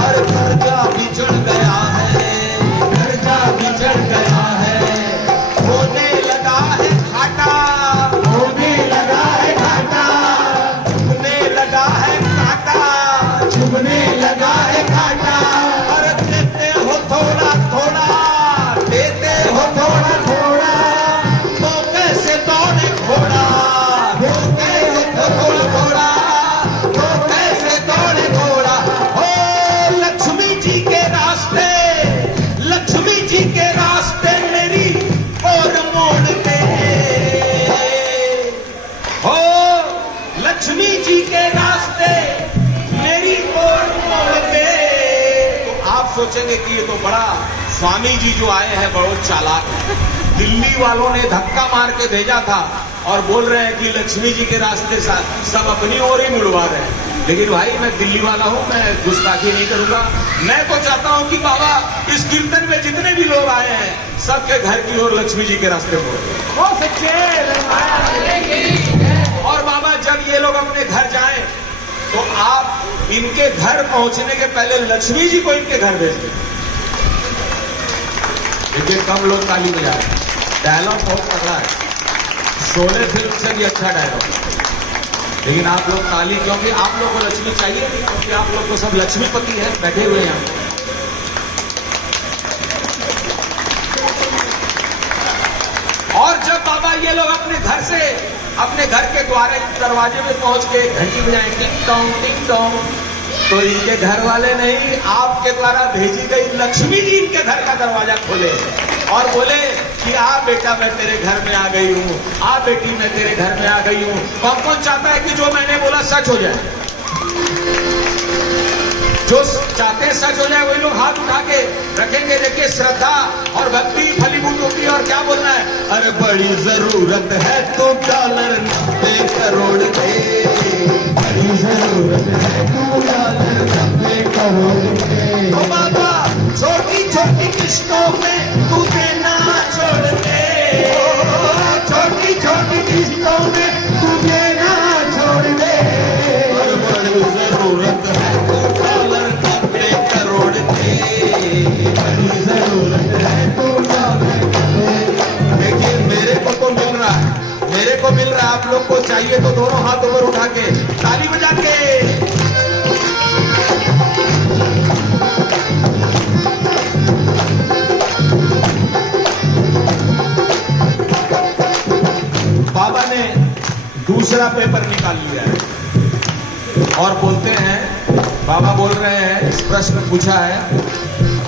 और कर्जा भी चढ़ गया है, कर्जा भी चढ़ गया है। होने लगा है घाटा, होने लगा है घाटा, चुभने लगा है कांटा, चुभने लगा है कांटा। और देते हो थोड़ा थोड़ा, देते हो थोड़ा थोड़ा, तो कैसे दौड़े घोड़ा, तो कैसे थोड़ा थोड़ा, तो कैसे दौड़े घोड़ा। हो लक्ष्मी जी के रास्ते, लक्ष्मी जी के रास्ते मेरी और मोड़ दे, हो लक्ष्मी जी के रास्ते मेरी और मोड़ दे। तो आप सोचेंगे कि ये तो बड़ा स्वामी जी जो आए हैं बहुत चालाक है। दिल्ली वालों ने धक्का मार के भेजा था और बोल रहे हैं कि लक्ष्मी जी के रास्ते सब अपनी ओर ही मुड़वा रहे हैं। लेकिन भाई मैं दिल्ली वाला हूं, मैं गुस्ताखी नहीं करूंगा। मैं तो चाहता हूं कि बाबा इस कीर्तन में जितने भी लोग आए हैं सबके घर की ओर लक्ष्मी जी के रास्ते मुड़े। और बाबा जब ये लोग अपने घर जाएं तो आप इनके घर पहुंचने के पहले लक्ष्मी जी को इनके घर भेज दें। देखिए कम लोग ताली बजाए, डायलॉग बहुत तगड़ा है, शोले फिल्म से भी अच्छा डायलॉग है। लेकिन आप लोग ताली, क्योंकि आप लोग को लक्ष्मी चाहिए नहीं, क्योंकि आप लोग को सब लक्ष्मीपति है बैठे हुए हैं। और जब बाबा ये लोग अपने घर से, अपने घर के दरवाजे में पहुंच के घंटी बजाएं टिंग टोंग, तो इनके घर वाले नहीं, आपके द्वारा भेजी गई लक्ष्मी जी इनके घर का दरवाजा खोले और बोले कि आ बेटा मैं तेरे घर में आ गई हूं, आ बेटी मैं तेरे घर में आ गई हूं। कौन कौन चाहता है कि जो मैंने बोला सच हो जाए? जो चाहते हैं सच हो जाए वही लोग हाथ उठा के रखेंगे। देखिए श्रद्धा और भक्ति फलीभूत होती है। और क्या बोलना है? अरे बड़ी जरूरत है तो डॉलर 90 करोड़ दे, बड़ी जरूरत है तो डॉलर 90 करोड़ दे। ओ बाबा छोटी छोटी किस्तों में तू देना छोड़ दे, छोटी छोटी किस्तों में तू देना छोड़ दे। और बड़ी जरूरत है तो डॉलर 90 करोड़ दे, बड़ी जरूरत है तो डॉलर 90। देखिए मेरे को तो मिल रहा है, मेरे को मिल रहा है। आप लोग को चाहिए तो दोनों हाथ ऊपर उठा के ताली बजा के। बाबा ने दूसरा पेपर निकाल लिया है और बोलते हैं, बाबा बोल रहे हैं, इस प्रश्न पूछा है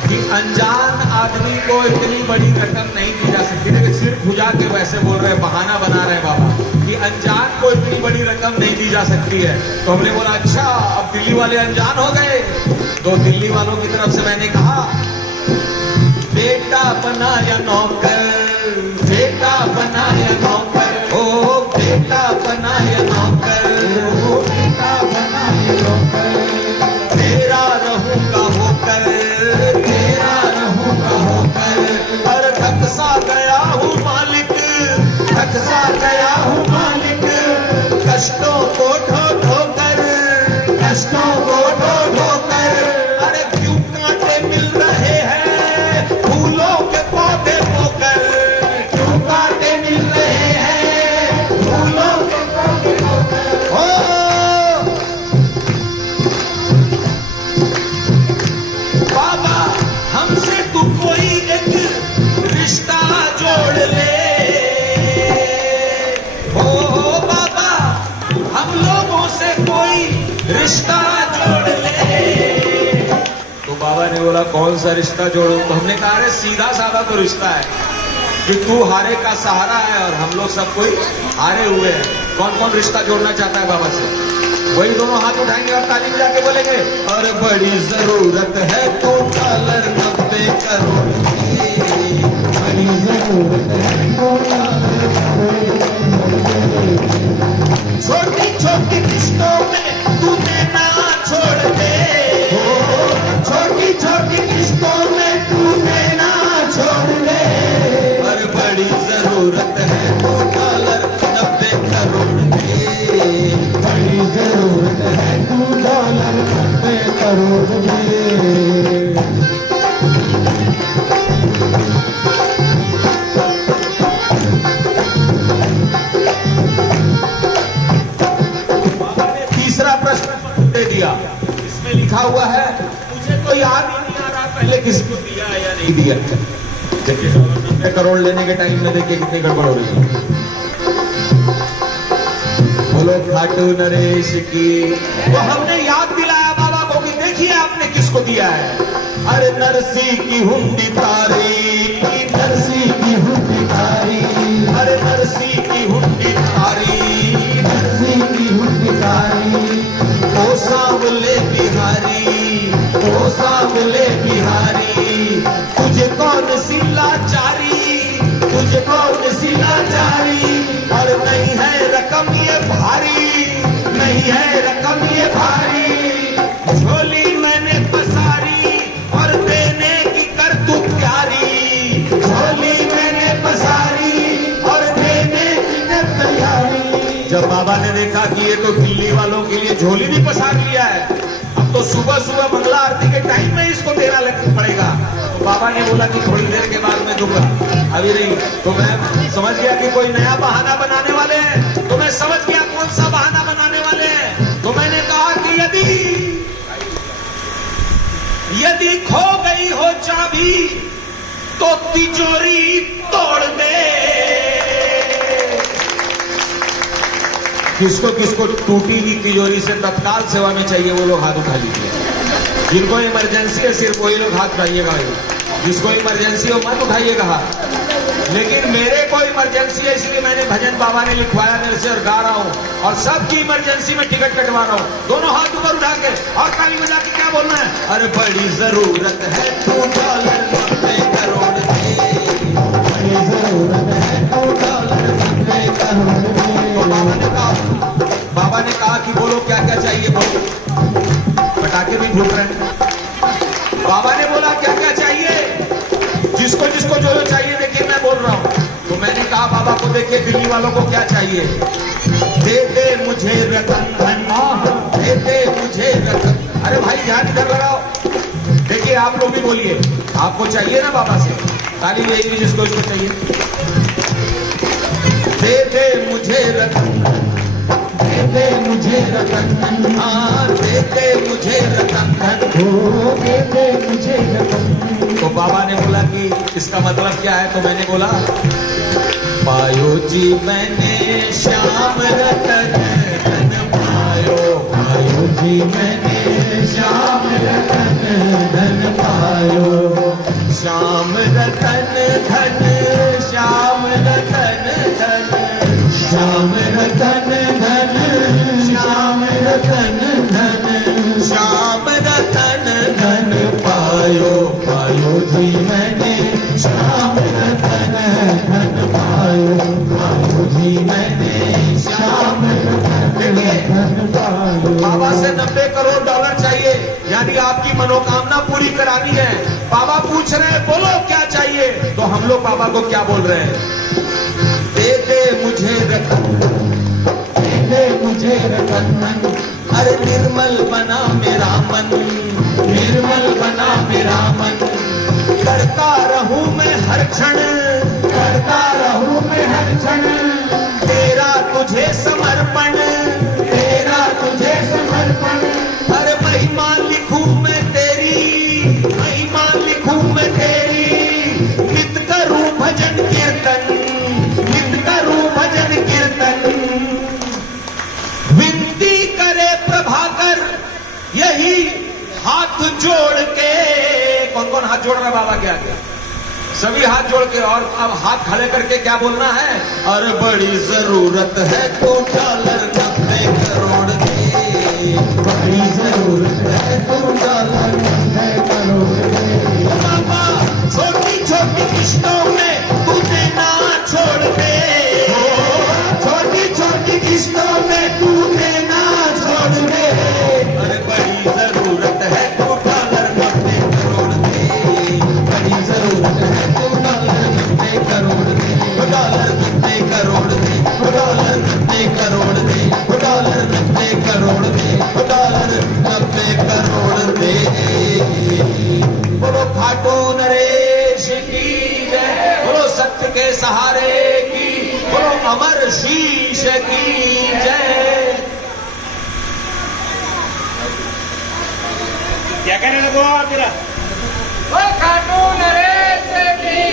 कि अनजान आदमी को इतनी बड़ी रकम नहीं दी जा सकती। लेकिन सिर खुजा के वैसे बोल रहे हैं, बहाना बना रहे हैं बाबा कि अनजान को इतनी बड़ी रकम नहीं दी जा सकती है। तो हमने बोला अच्छा अब दिल्ली वाले अनजान हो गए। तो दिल्ली वालों की तरफ से मैंने कहा बेटा बनाया नौकर, बेटा बनाया नौकर, ओ बेटा बनाया नौकर, ओ बेटा बनाए नौकर, तेरा रहूंगा होकर, तेरा रहूंगा होकर, पर थक सा गया हूँ मालिक, थक सा गया हूँ मालिक, कष्टों को ढो ढो कर, कष्टों को ढो ढो कर, अरे क्यों कांटे मिल रहे हैं फूलों के पौधे बोकर, क्यों कांटे मिल रहे हैं फूलों के पौधे बोकर। ओ बाबा हमसे तू कोई एक रिश्ता जोड़ ले, ओ बाबा हम लोगों से कोई रिश्ता जोड़ ले। तो बाबा ने बोला कौन सा रिश्ता जोड़ो? तो हमने कहा अरे सीधा साधा तो रिश्ता है कि तू हारे का सहारा है और हम लोग सब कोई हारे हुए हैं। कौन कौन रिश्ता जोड़ना चाहता है बाबा से? वही दोनों हाथ उठाएंगे और ताली बजा के बोलेंगे और बड़ी जरूरत है तो $90 करोड़ की, बड़ी जरूरत है छोटी छोटी रिश्तों में तूने ना छोड़ दे, छोटी छोटी रिश्तों में तूने ना छोड़ दे, पर बड़ी जरूरत है तो $90 करोड़ की, बड़ी जरूरत है $90 करोड़ की। तीसरा प्रश्न दे दिया, इसमें लिखा हुआ है मुझे तो याद ही नहीं आ रहा पहले किसको दिया या नहीं दिया। देखिए 90 करोड़ लेने के टाइम में देखिए कितनी गड़बड़ हो रही है। बोलो खाटू नरेश की। तो हमने याद दिलाया बाबा को कि देखिए आपने किसको दिया है। अरे नरसी की हुंडी तारी, नरसी की हुंडी तारी, अरे नरसी की हुंडी तारी, नरसी की हुंडी तारी, ओ सांवले बिहारी, ओ सांवले बिहारी, तुझे कौन सी लाचारी, तुझे कौन सी लाचारी, और नहीं है रकम ये भारी, नहीं है रकम ये भारी, झोली मैंने पसारी और देने की कर तू प्यारी, झोली मैंने पसारी और देने की कर तैयारी। जब बाबा ने देखा कि ये तो दिल्ली वालों के लिए झोली भी पसार लिया है, अब तो सुबह सुबह मंगला आरती के टाइम में इसको देना पड़ेगा, तो बाबा ने बोला कि थोड़ी देर के बाद मैं दूंगा, अभी नहीं। तो मैं समझ गया कि कोई नया बहाना बनाने वाले हैं, तो मैं समझ गया कौन सा बहाना बनाने वाले हैं। तो मैंने कहा कि यदि खो गई हो चाबी तो तिजोरी तोड़ दे। किसको किसको टूटी हुई तिजोरी से तत्काल सेवा में चाहिए वो लोग हाथ उठा लीजिए। जिनको इमरजेंसी है सिर्फ वही लोग हाथ उठाइएगा, जिसको इमरजेंसी हो मत उठाइएगा हाथ। लेकिन मेरे को इमरजेंसी है इसलिए मैंने भजन बाबा ने लिखवाया मेरे से और गा रहा हूं, और सबकी इमरजेंसी में टिकट कटवा रहा हूं। दोनों हाथ ऊपर उठा के और ताली बजा के क्या बोलना है? अरे बड़ी जरूरत है $90 करोड़ की, बड़ी जरूरत है $90 करोड़ की। तो बाबा ने कहा कि बोलो क्या क्या चाहिए, बोलो। पटाखे भी फूट रहे हैं। बाबा ने बोला क्या क्या चाहिए, जिसको जिसको जो जो चाहिए देखिए मैं बोल रहा हूं। तो मैंने कहा बाबा को देखिए दिल्ली वालों को क्या चाहिए, दे दे मुझे रतन धन, दे दे मुझे रतन। अरे भाई ध्यान इधर लगाओ, देखिए आप लोग भी बोलिए, आपको चाहिए ना बाबा से, ताली बजाइए जिसको इसको चाहिए। दे दे मुझे रतन धन, दे दे मुझे रतन धन, हाँ दे दे मुझे रतन धन, ओ दे दे मुझे रतन धन। तो बाबा ने बोला कि इसका मतलब क्या है? तो मैंने बोला पायो जी मैंने श्याम रतन धन पायो, पायो जी मैंने श्याम रतन धन पायो, श्याम रतन धन, श्याम रतन धन, श्याम रतन धन, श्याम रतन धन, श्याम रतन धन धन पायो, पायो जी मैंने श्याम रतन धन पायो, बाबू जी मैंने श्याम रतन धन पायो। बाबा से 90 करोड़ डॉलर चाहिए, यानी आपकी मनोकामना पूरी करानी है। बाबा पूछ रहे हैं बोलो क्या चाहिए, तो हम लोग बाबा को क्या बोल रहे हैं? दे दे मुझे रतन, दे दे मुझे रतन, अरे निर्मल बना मेरा मन, निर्मल बना मेरा मन, करता रहूं मैं हर क्षण, करता रहूं मैं हर क्षण, तेरा तुझे समर्पण, तेरा तुझे समर्पण, अरे महिमा लिखूं मैं तेरी, महिमा लिखूं मैं तेरी, नित करूं भजन कीर्तन, नित करूं भजन कीर्तन, विनती करे प्रभाकर यही हाथ जोड़ के। कौन कौन हाथ जोड़ रहा है बाबा के आगे? सभी हाथ जोड़ के, और अब हाथ खड़े करके क्या बोलना है? अरे बड़ी जरूरत है तो डॉलर 90 करोड़ की, बड़ी जरूरत है तो डॉलर 90 करोड़ की। बाबा छोटी छोटी किश्तों में तू देना छोड़ दे, छोटी छोटी किश्तों में तू देना छोड़ दे, अरे बड़ी जरूरत है तो डॉलर 90 करोड़ की, बड़ी जरूरत है तो डॉलर 90 करोड़ की, डॉलर 90 करोड़ की, डॉलर 90 करोड़ की, डॉलर 90 करोड़ की, डॉलर 90 करोड़ दे। बोलो खाटू नरेश की जय, बोलो सत्य के सहारे की, बोलो अमर शीश की जय। क्या कहने लगो आप तेरा? वो खाटू नरेश की,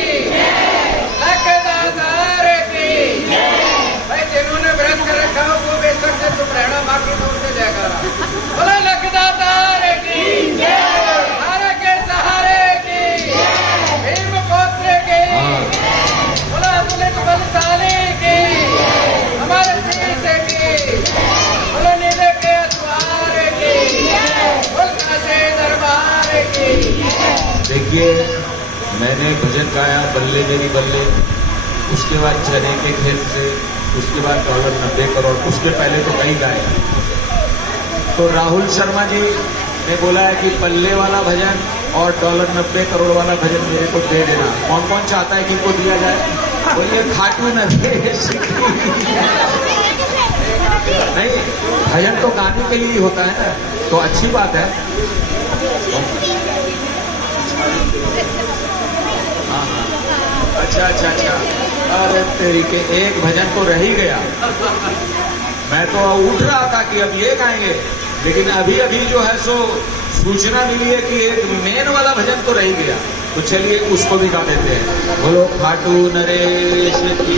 लखदातार की, भाई जिन्होंने व्रत कर रखा हो वो बेशक से चुप रहना, बाकी दूर से जाएगा। बोलो लखदातार की, सहारे के सहारे की, भीम पोत्र की, बोलो अतुलित बलशाली की, अमर शीश की, बोलो नीले के अतवार की, बोल काशी दरबार की। देखिए मैंने भजन गाया बल्ले मेरी बल्ले, उसके बाद चने के खेत से, उसके बाद डॉलर 90 करोड़, उसके पहले तो कई गाए। तो राहुल शर्मा जी ने बोला है कि पल्ले वाला भजन और डॉलर 90 करोड़ वाला भजन मेरे को दे देना। कौन कौन चाहता है कि इनको दिया जाए? बोलिए खाटू नरेश की। नहीं, भजन तो गाने के लिए ही होता है ना, तो अच्छी बात है। हाँ हाँ, अच्छा अच्छा अच्छा, अरे तेरी के एक भजन तो रह ही गया। मैं तो उठ रहा था कि अब ये गाएंगे, लेकिन अभी अभी जो है सो सूचना मिली है कि एक मेन वाला भजन तो रह ही गया, तो चलिए उसको भी गा देते हैं। बोलो खाटू नरेश की।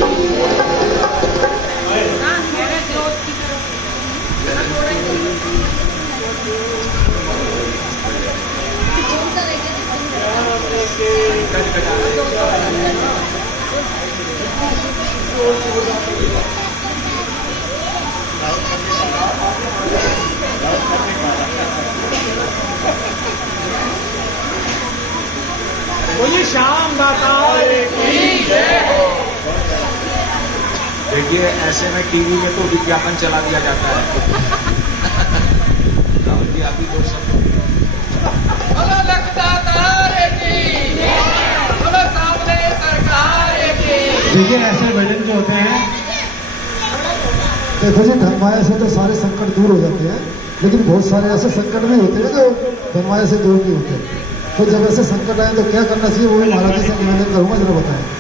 बोलिए श्याम दातार की जय हो। देखिए ऐसे में टीवी में तो विज्ञापन चला दिया जाता है। राहुल जी आप ही दो शब्द। बोलो लखदातार की, बोलो सामने सरकार की। देखिए ऐसे भजन जो होते हैं, देखो जी धर्माया से तो सारे संकट दूर हो जाते हैं, लेकिन बहुत सारे ऐसे संकट भी होते हैं जो धर्माया से दूर नहीं होते। तो जब ऐसे संकट आए तो क्या करना चाहिए, वो भी महाराज जी से निवेदन करूंगा, जरा बताएं।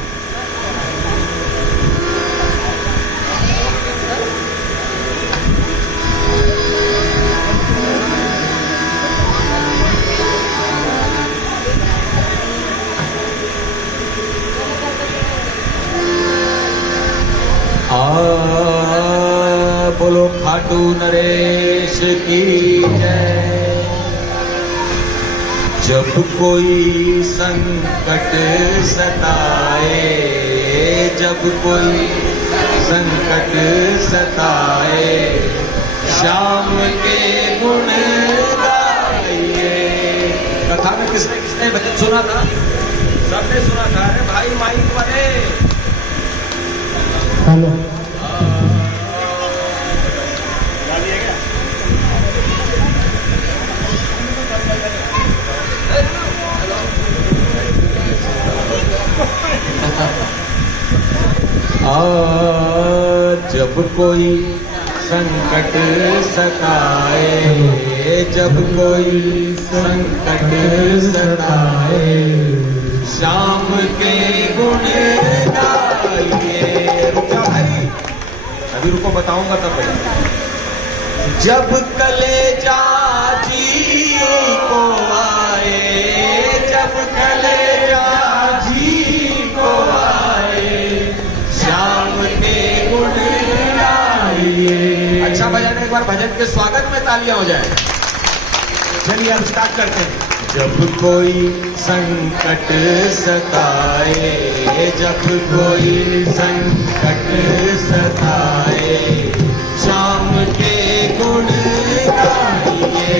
बोलो खाटू नरेश की जय। जब कोई संकट सताए, जब कोई संकट सताए, श्याम के गुण गाइए। कथा में किसने किसने भजन सुना था? सबने सुना था, अरे भाई माइक वाले। हेलो जब कोई संकट सताए, जब कोई संकट सताए, शाम के गुण गाइए। रुका भाई, अभी रुको, बताऊंगा तब भाई। जब कलेजा जी को आए, जब कलेजा जी को आए, शाम के गुण गाइए। अच्छा भजन, एक बार भजन के स्वागत में तालियां हो जाए। चलिए अब स्टार्ट करते हैं। जब कोई संकट सताए, जब कोई संकट सताए, शाम के गुण गाइए।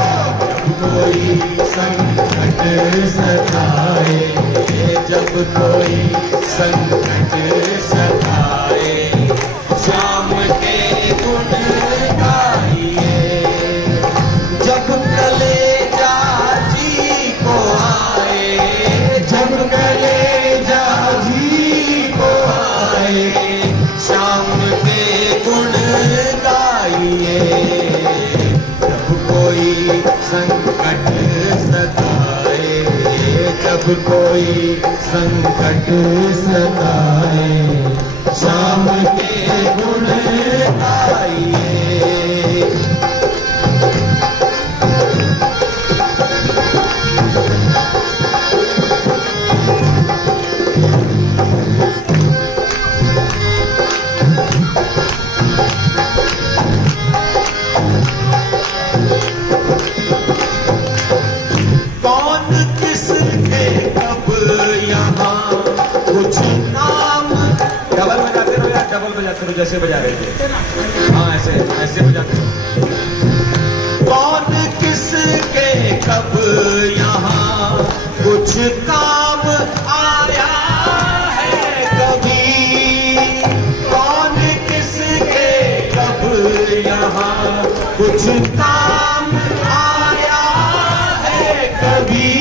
जब कोई संकट सताए, जब कोई संकट सताए, शाम के गुण गाइए। जब कलेजा जी को आए, जब कलेजा जी को आए, शाम के गुण गाइए। जब कोई संकट सताए, जब कोई संकट सताए, शाम के गुण गाइए। बजाते रहो जैसे बजा रहे थे। हाँ, ऐसे ऐसे बजाते रहो। कौन किसके कब यहाँ कुछ काम आया है कभी, कौन किसके कब यहाँ कुछ काम आया है कभी।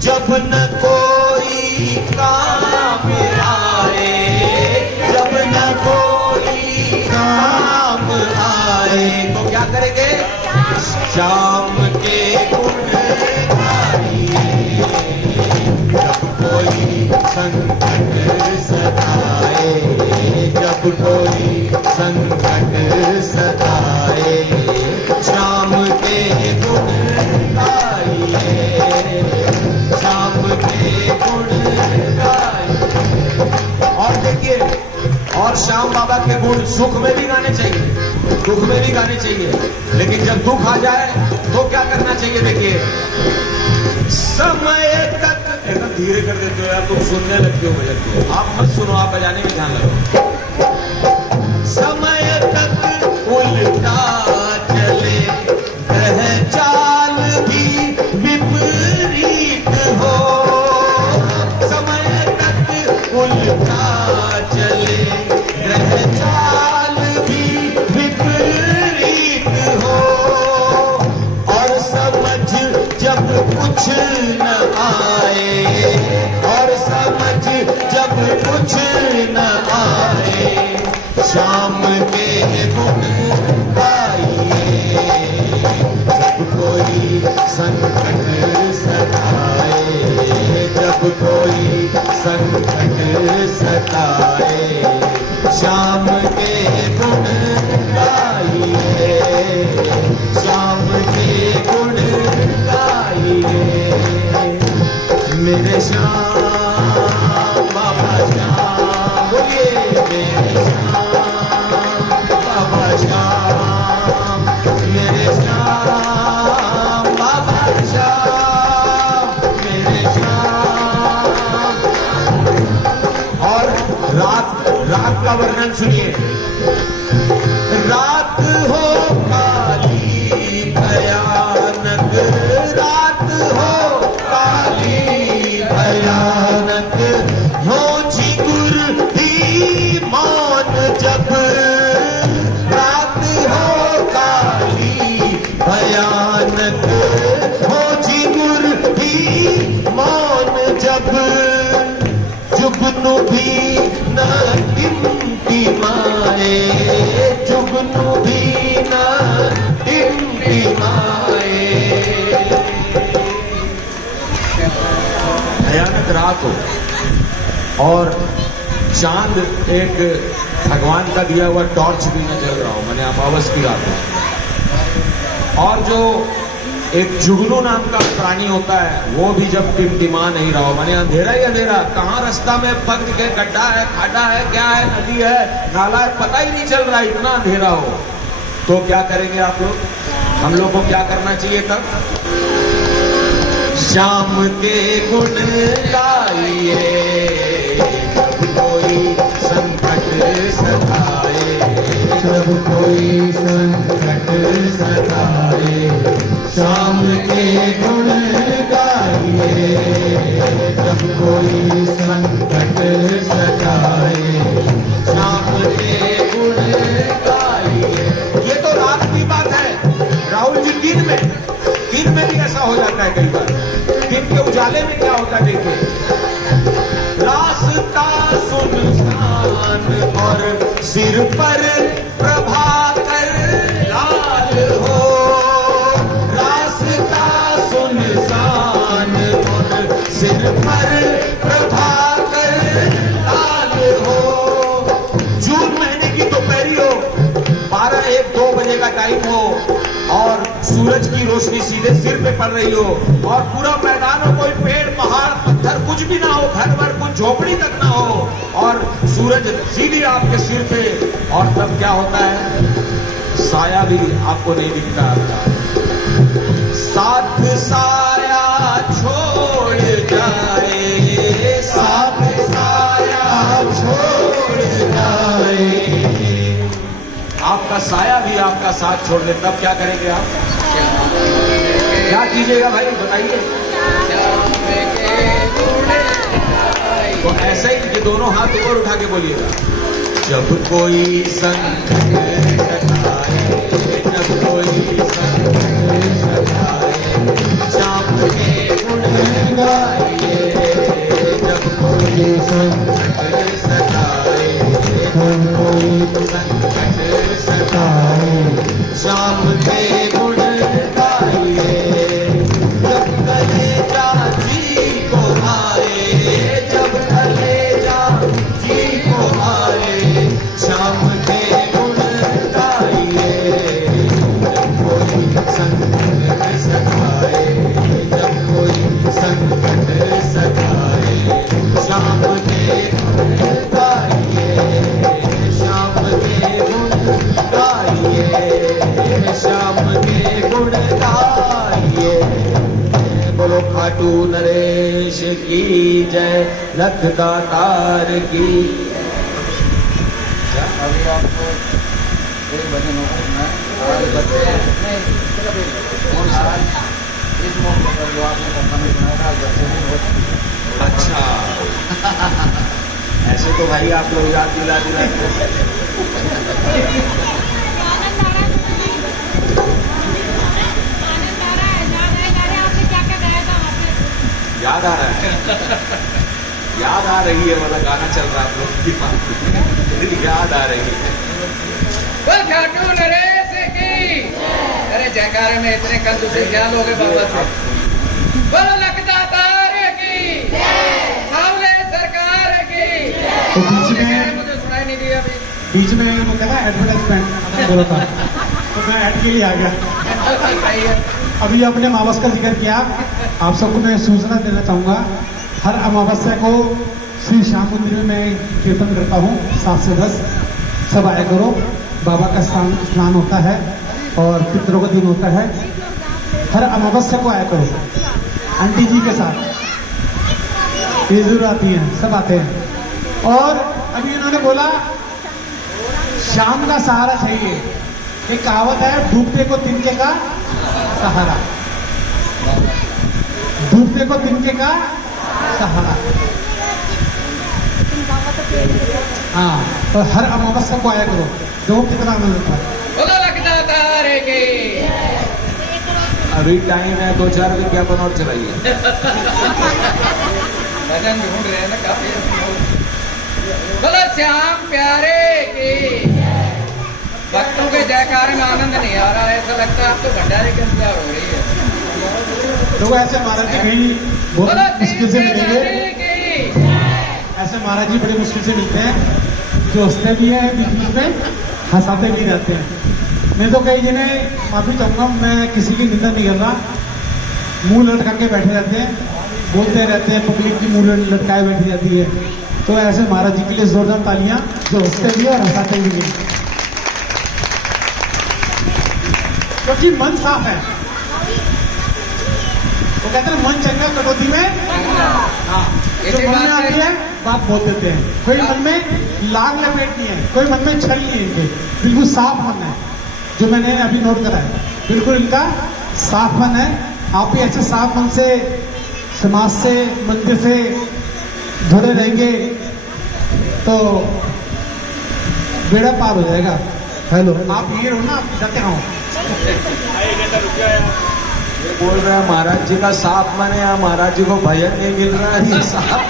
जब न कोई काम आए, जब न कोई काम आए, तो क्या करेंगे? शाम के गुण गाइए। जब कोई संकट सताए, जब कोई संकट सताए, शाम के गुण गाइए। शाम के गुण गाइए। और देखिए, और श्याम बाबा के गुण सुख में भी गाने चाहिए, दुख में भी गाने चाहिए। लेकिन जब दुख आ जाए तो क्या करना चाहिए? देखिए, समय तक, एकदम धीरे कर देते हो यार, तुम सुनने लगते हो भजन को। आप मत सुनो, आप बजाने में ध्यान लगाओ। समय तक उल्टा चले, वह चाल भी विपरीत हो। समय तक उल्टा चले, वह चाल भी विपरीत हो। और समझ जब कुछ न आए, और समझ जब कुछ न आए, शाम के गुण गाइए। जब कोई संकट सताए, जब कोई संकट सताए, शाम के गुण गाइए। शाम के गुण गाइए। मेरे श्याम बाबा श्याम, बोलिए मेरे श्याम बाबा श्याम, मेरे श्याम बाबा श्याम, मेरे श्याम। और रात का वर्णन सुनिए। रात हो काली भयानक, रात हो काली भी न टिमटिमाए, जुगनू भी न टिमटिमाए। भयानक रात हो और चांद एक भगवान का दिया हुआ टॉर्च भी न जल रहा हो, मैंने अमावस की रात हो, और जो एक जुगनू नाम का प्राणी होता है वो भी जब टिमटिमा नहीं रहा हो, मैंने अंधेरा ही अंधेरा, कहाँ रास्ता में पग के गड्ढा है, खाड़ा है, क्या है, नदी है, नाला है, पता ही नहीं चल रहा, इतना अंधेरा हो, तो क्या करेंगे आप लोग? हम लोग को क्या करना चाहिए तब? श्याम के गुण गाइए जब कोई संकट सताए, जब कोई संकट सताए, श्याम के गुण गाइए जब कोई संकट सताए, श्याम के गुण गाइए। ये तो रात की बात है राहुल जी, दिन में भी ऐसा हो जाता है कई बार। दिन के उजाले में क्या होता है देखिए, रास्ता सुनसान और सिर पर प्रभाकर लाल हो, रास्ता सुनसान और सिर पर प्रभाकर लाल हो। जून महीने की दोपहरी हो, 12-1-2 बजे का टाइम हो और सूरज की रोशनी सीधे सिर पे पड़ रही हो और पूरा मैदान हो, कोई पेड़ पहाड़ पत्थर कुछ भी ना हो, घर भर कुछ झोपड़ी तक ना हो, और सूरज सीधी आपके सिर पे, और तब क्या होता है? साया भी आपको नहीं दिखता आपका, साथ साया छोड़ जाए, साथ साया छोड़ जाए, आपका साया भी आपका साथ छोड़ दे, तब क्या करेंगे आप? क्या कीजिएगा भाई बताइए? तो ऐसे ही ये दोनों हाथ ऊपर उठा के बोलिएगा, जब कोई संकट सताए, जब कोई संकट सताए, श्याम के गुण गाइए जब कोई संकट सताए, जब कोई संकट सताए, श्याम के गुण गाइए, जब कलेजा जी को आए, जब कलेजा जी को आए, श्याम के गुण गाइए, जब कोई संकट सताए, जब कोई संकट सताए, श्याम के गुण गाइए, श्याम के गुण गाइए, श्याम के गुण गाइए। बोलो खाटू नरेश की जय, लख दातार की। अभी आपको एक भजन होगा, आगे बच्चे कौन सा इस मौके पर जो आपने कहानी सुनाया आज बच्चे ने बहुत अच्छा ऐसे तो भाई आप लोग याद दिला याद आ रहा है, याद आ रही है, मतलब गाना चल रहा है आप लोग की बात याद आ रही है। बोल खाटू नरेश की, अरे जयकारे में इतने कल दूसरे क्या लोगे बाबा से? बोलो लखदातार की, सावले सरकार की। तो बीच में मुझे सुनाई नहीं दिया अभी। बीच में वो कहता एडवर्टाइजमेंट बोला था, तो मैं ऐड के लिए आ गया। सही है। अभी आपने अमावस का जिक्र किया, आप सबको मैं सूचना देना चाहूंगा, हर अमावस्या को श्री श्याम मंदिर में मैं कीर्तन करता हूँ 7 से 10, सब आया करो। बाबा का स्नान होता है और पितरों का दिन होता है, हर अमावस्या को आया करो आंटी जी के साथ, ये जरूर आती हैं, सब आते हैं। और अभी इन्होंने बोला शाम का सहारा चाहिए, एक कहावत है, डूबते को तिनके का सहारा, डूबते को तिनके का सहारा। हाँ, तो हर अमावस्या को आया करो, जो कितना आनंद होता है। बोलो लखदातार की। अभी टाइम है, 2-4 विज्ञापन और चलाइए। भजन ढूंढ रहे हैं ना काफी। बोलो श्याम प्यारे की। भक्तों के जयकारे में आनंद नहीं आ रहा है, ऐसा लगता है आप तो भंडारे के इंतजार हो रही है। तो ऐसे महाराज जी कहीं बोलो बहुत मुश्किल से तीन के मिलेंगे, जाने की। ऐसे महाराज जी बड़े मुश्किल से मिलते हैं, जो हंसते भी हैं बीच बीच में, हंसाते भी रहते हैं। मैं तो कई जिन्हें माफी चाहूंगा, मैं किसी की निंदा नहीं कर रहा, मुंह लटका के बैठे रहते हैं, बोलते रहते हैं, पब्लिक की मुंह लटकाए बैठी रहती है। तो ऐसे महाराज जी के लिए जोरदार तालियां, जो हंसते भी हैं और हंसाते भी हैं, क्योंकि मन साफ है। वो कहते हैं मन चंगा कटौती में, हाँ, जो इसी मन में बात आती से- है बात बोल देते हैं। कोई मन में लाग लपेट नहीं है, कोई मन में छल नहीं है, इनके बिल्कुल साफ मन है, जो मैंने अभी नोट करा है, बिल्कुल इनका साफ मन है। आप भी ऐसे साफ मन से समाज से, मंदिर से जुड़े रहेंगे तो बेड़ा पार हो जाएगा। हेलो, आप ये रहो ना, आप जाते रहो। ये बोल रहे हैं महाराज जी का साफ मन है, महाराज जी को भजन नहीं मिल रहा है, ये साफ।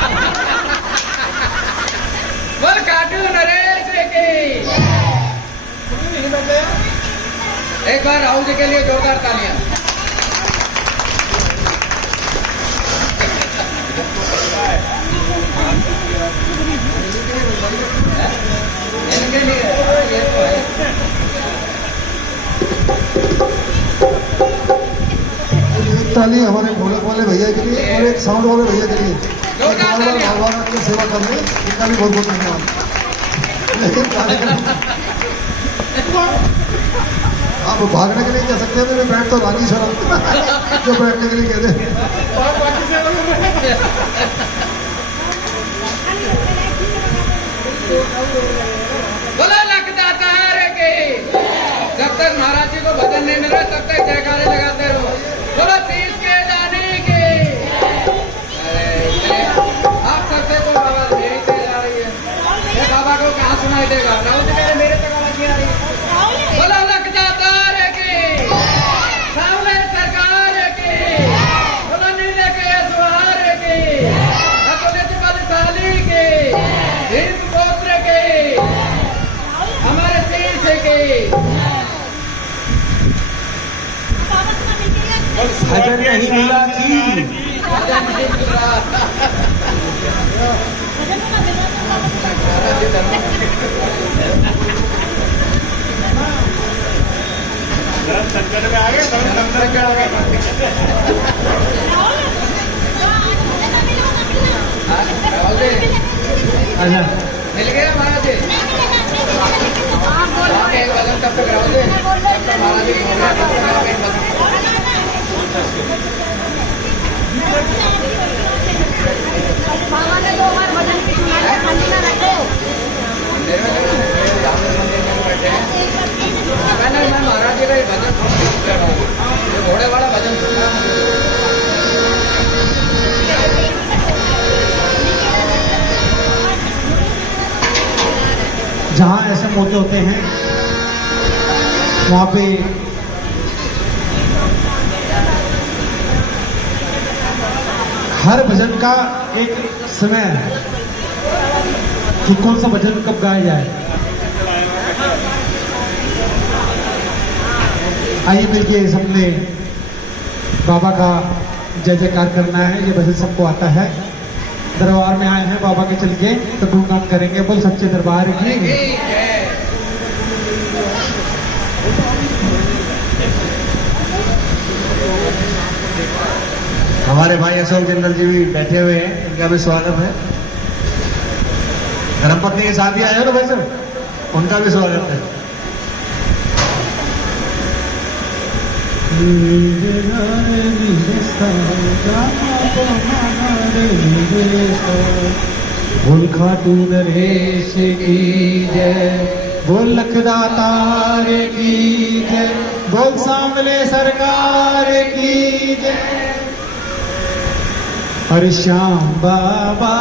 बोल काटू नरेश की। एक बार राहुल जी के लिए जोरदार तालियां। इनके लिए ये तो है। एक ताली हमारे ढोलक वाले भैया के लिए और एक साउंड वाले भैया के लिए, जोरदार तालियां। भगवान की सेवा कर रहे हैं, इनका भी बहुत बहुत धन्यवाद। लेकिन कार्यक्रम आप भागने के लिए कह सकते हैं, मैं बैठ तो रानी शरण जो बैठने के लिए कहते हैं। बोलो लखदाता के। जब तक महाराज जी को भजन नहीं मिल रहा तब तक जयकारे लगाते रहो। बोलो तीस के जाने के। अरे, आप सबसे तो आवाज यही से जा रही है, ये बाबा को कहाँ सुनाई देगा? राहुल जी मेरे तक आवाज नहीं आ रही है। बोलो लखदाता के। सामने सरकार के। बोलो नीले के सुहार के। अतुलित बलशाली के। हिंद गोत्र के। हमारे देश के। भजन नहीं मिला कि धर्म संकट में आ गए, धर्म संकट में आ गए। राहुल जी अच्छा, मिल गया महाराज जी। आपके एक भजन तब तक राहुल जी, तब तक महाराज जी को हो गया, तब तक आप एक भजन। बाबा ने 2 बार भजन की सुनाई, खाली ना रखो। मंदिर में बैठे हैं। मैं महाराज जी का ये भजन सुन रहा हूँ, ये घोड़े वाला भजन सुन रहा हूँ। जहाँ ऐसे मौके होते हैं वहाँ पे हर भजन का एक समय है कि कौन सा भजन कब गाया जाए। आइए मिलके सबने बाबा का जय जयकार करना है। ये भजन सबको आता है। दरबार में आए हैं बाबा के चल के तो गुणगान करेंगे। बोल सच्चे दरबार की। ठीक है। हमारे भाई अशोक जिंदल जी भी बैठे हुए हैं, इनका भी स्वागत है। धर्मपत्नी के साथ ही आए हो ना भाई साहब, उनका भी स्वागत है। बोल खाटू नरेश की जय, बोल लखदातार की जय, बोल सांवले सरकार की जय। हर श्याम बाबा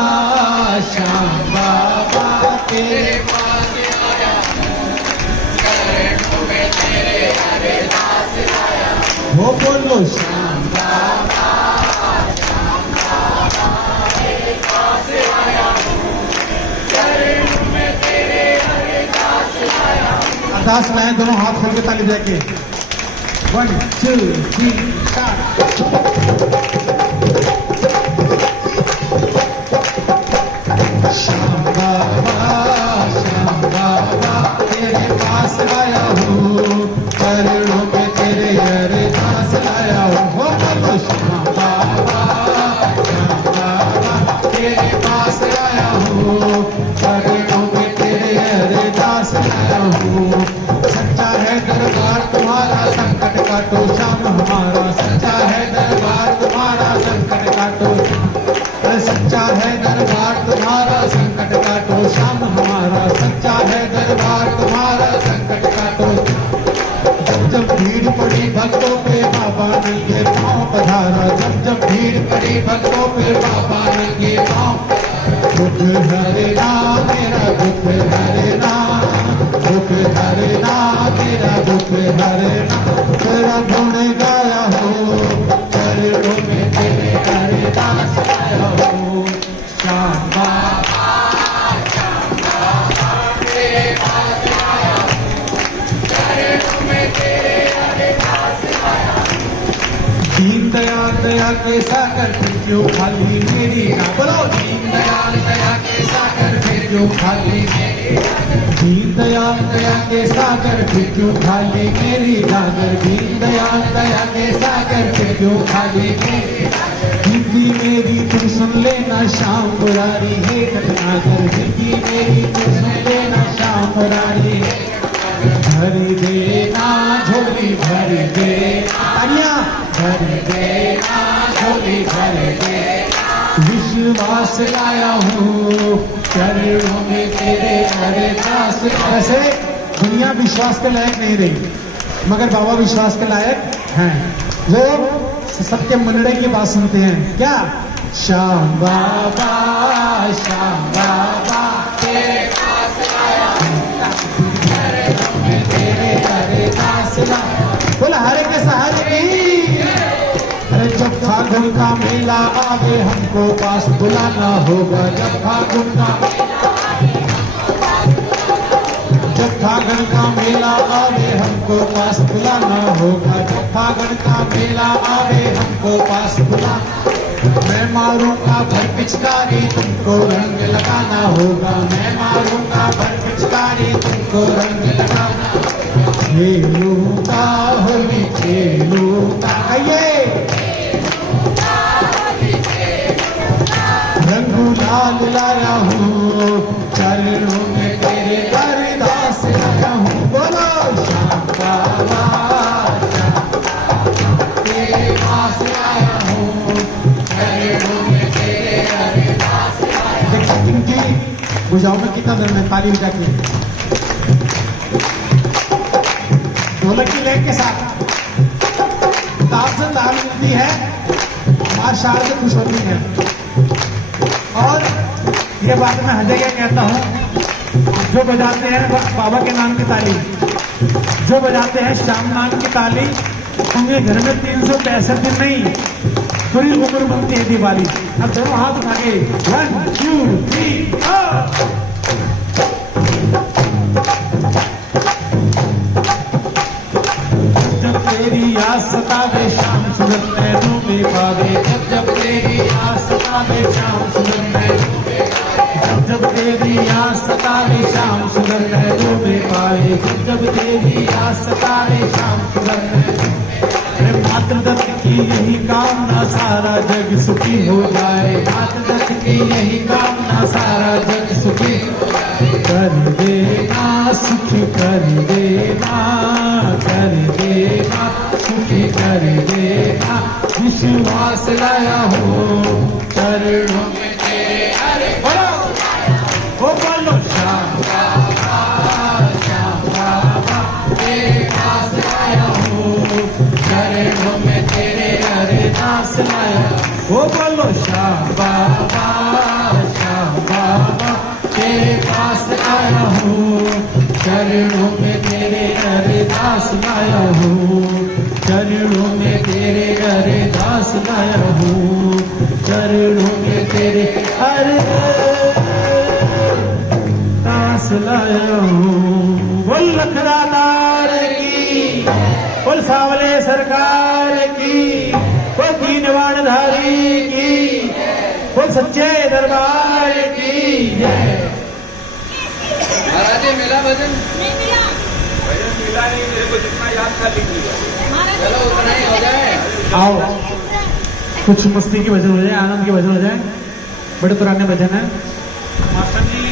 तेरे पास आया हूँ, चरणों में तेरे हरे दास आया हूँ। हो बोलो श्याम तेरे पास आया हूँ, चरणों दास लाए दोनों हाथ खोल के ताली बजा के 1 2 3 स्टार्ट। श्याम बाबा तेरे पास आया हूँ, चरणों में तेरे अरदास लाया हूँ। हो बोलो श्याम बाबा तेरे पास आया हूँ, चरणों में तेरे अरदास लाया हूँ। सच्चा है दरबार तुम्हारा, संकट काटो श्याम हमारा। सच्चा है दरबार तुम्हारा, संकट काटो। सच्चा है दरबार तुम्हारा, संकट काटो श्याम हमारा। सच्चा है दरबार तुम्हारा, संकट काटो। जब जब भीड़ पड़ी भक्तों पे बाबा नंगे पाँव पधारा। जब जब भीड़ पड़ी भक्तों पे बाबा नंगे पाँव। दुख हरना मेरा दुख हरना, दुख हरना मेरा दुख हरना। तेरा गुण गाया हो, चरणों में तेरे अरदास लाया हो। श्याम बाबा तेरे पास आया हूँ, चरणों में तेरे अरदास लाया हूँ। दीन दयाल दया के सागर फिर क्यों खाली मेरी ना। बोलो दीन दयाल दया के सागर फिर क्यों खाली मेरी। दीन दयाल दया के सागर फिर क्यों खाली मेरी नागर। दीन दयाल दया के सागर फिर क्यों खाली मेरी। जिंदगी मेरी तुम सुन लेना श्याम मुरारी है घटनागर। जिंदगी मेरी तुम सुन लेना श्याम मुरारी है। भरी देना झोली भर देना, भर देना झोली भर देना। विश्वास लाया हूँ, चरणों में तेरे अरदास। ऐसे दुनिया विश्वास के लायक नहीं रही, मगर बाबा विश्वास के लायक हैं। जो सबके मनड़े की बात सुनते हैं। क्या श्याम बाबा तेरे पास आया हूँ, चरणों में तेरे अरदास लाया। बोला हरे के सहारे की। अरे जब फागुन का मेला आवे हमको पास बुलाना होगा। जब फागुन का मेला आवे हमको पास बुलाना होगा। जब फागुन का मेला आवे हमको पास बुलाना। मैं मारूंगा भर पिचकारी तुमको रंग लगाना होगा। मैं मारूंगा भर पिचकारी तुमको रंग लगाना। खेलूंगा होली खेलूंगा, कहिए रंग लाल लाया हूँ, चरणों में तेरे अरदास लाया हूँ। बोलो श्याम बाबा तेरे पास आया हूँ, चरणों में तेरे अरदास लाया हूँ। इनकी बुझाओ में कितना दर्द है, ताली बजा के ढोलक की लय के साथ ताल से ताल मिलती है, मां शारदा खुश होती है। और ये बात मैं हर जगह कहता हूँ, जो बजाते हैं बाबा के नाम की ताली, जो बजाते हैं श्याम नाम की ताली, उनके घर में 365 दिन नहीं पूरी उम्र बनती है दिवाली। अब दोनों हाथ उठा के 1 2 3 जब तेरी याद सतावे श्याम सुगंध नैनों में पावे। जब जब तेरी याद सतावे श्याम सुगंध नैनों में पावे। जब जब तेरी याद सतावे श्याम सुगंध नैनों में पावे। जब जब तेरी याद सतावे श्याम सुगंध नैनों में पावे। मात्र दत्त की यही कामना सारा जग सुखी हो जाए। मात्र दत्त की यही कामना सारा जग सुखी हो जाए। कर देना सुखी कर देना, कर देना सुखी कर देना। विश्वास लाया हो, चरणों में तेरे अरे बोलो श्याम बाबा तेरे पास आया हूँ, चरणों में तेरे अरदास लाया। वो बोलो श्याम बाबा तेरे पास आया हूँ, चरणों में तेरे अरदास लाया हूँ। चरणों में तेरे अरदास लाया हूँ, चरणों में तेरे अरदास लाया हूँ। बोल लखदातार की, बोल सावले सरकार की, बोल दीनवान धारी की, बोल सच्चे दरबार की जय। महाराज जी मिला भजन? नहीं मिला। भजन मिला नहीं, मेरे को जितना याद था लिख लिया। चलो उतना ही हो जाए। आओ कुछ मस्ती के भजन हो जाए, आनंद के भजन हो जाए, बड़े पुराने भजन है। मास्टर जी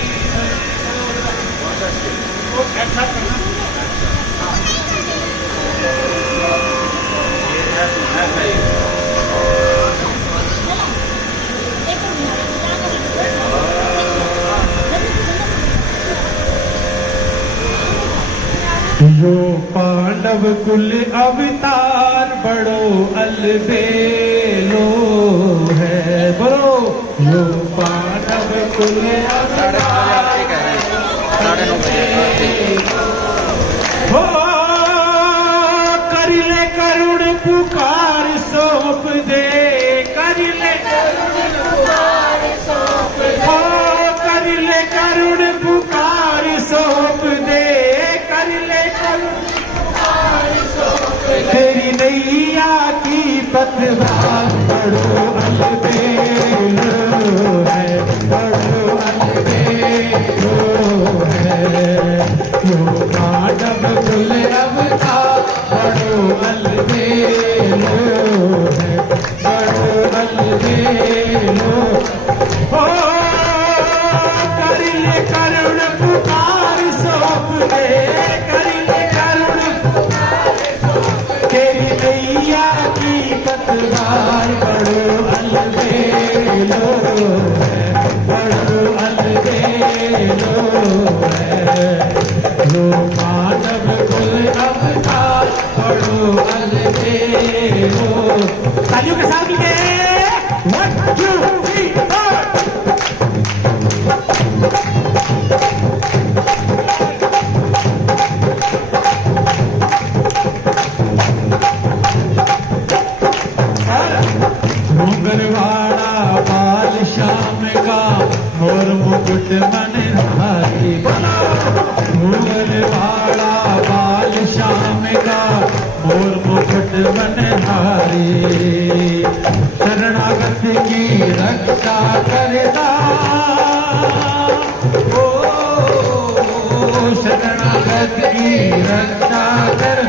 वो एक साथ करना। यो पांडव कुल अवतार बड़ो अलबेलो है, बड़ो यो पांडव कुल अवतार हो, करिले करुण पुकार सौंप दे, करिले हो, करिले करुण पुकार सौंप दे, करिले तेरी नैया की पतवार बड़ो अलबेलो है, बड़ो अलबेलो है, यो पांडव कुल अवतार बड़ो अलबेलो है, बड़ो अलबेलो हो, करिले करुण पुकार सौंप दे, करिले करुण तेरी नैया की पतवार बड़ो अलबेलो है, बड़ो अलबेलो है, यो मानव कुल अवतार बड़ो अलबेलो। तालियों के साथ मिलके 1 2 3 4। घुंघरवाड़ा बाल श्याम का मोर मुकुट मनहारी, घुंघरवाड़ा बाल श्याम का मोर मुकुट मनहारी, शरणागत की रक्षा करता, ओ शरणागत की रक्षा कर,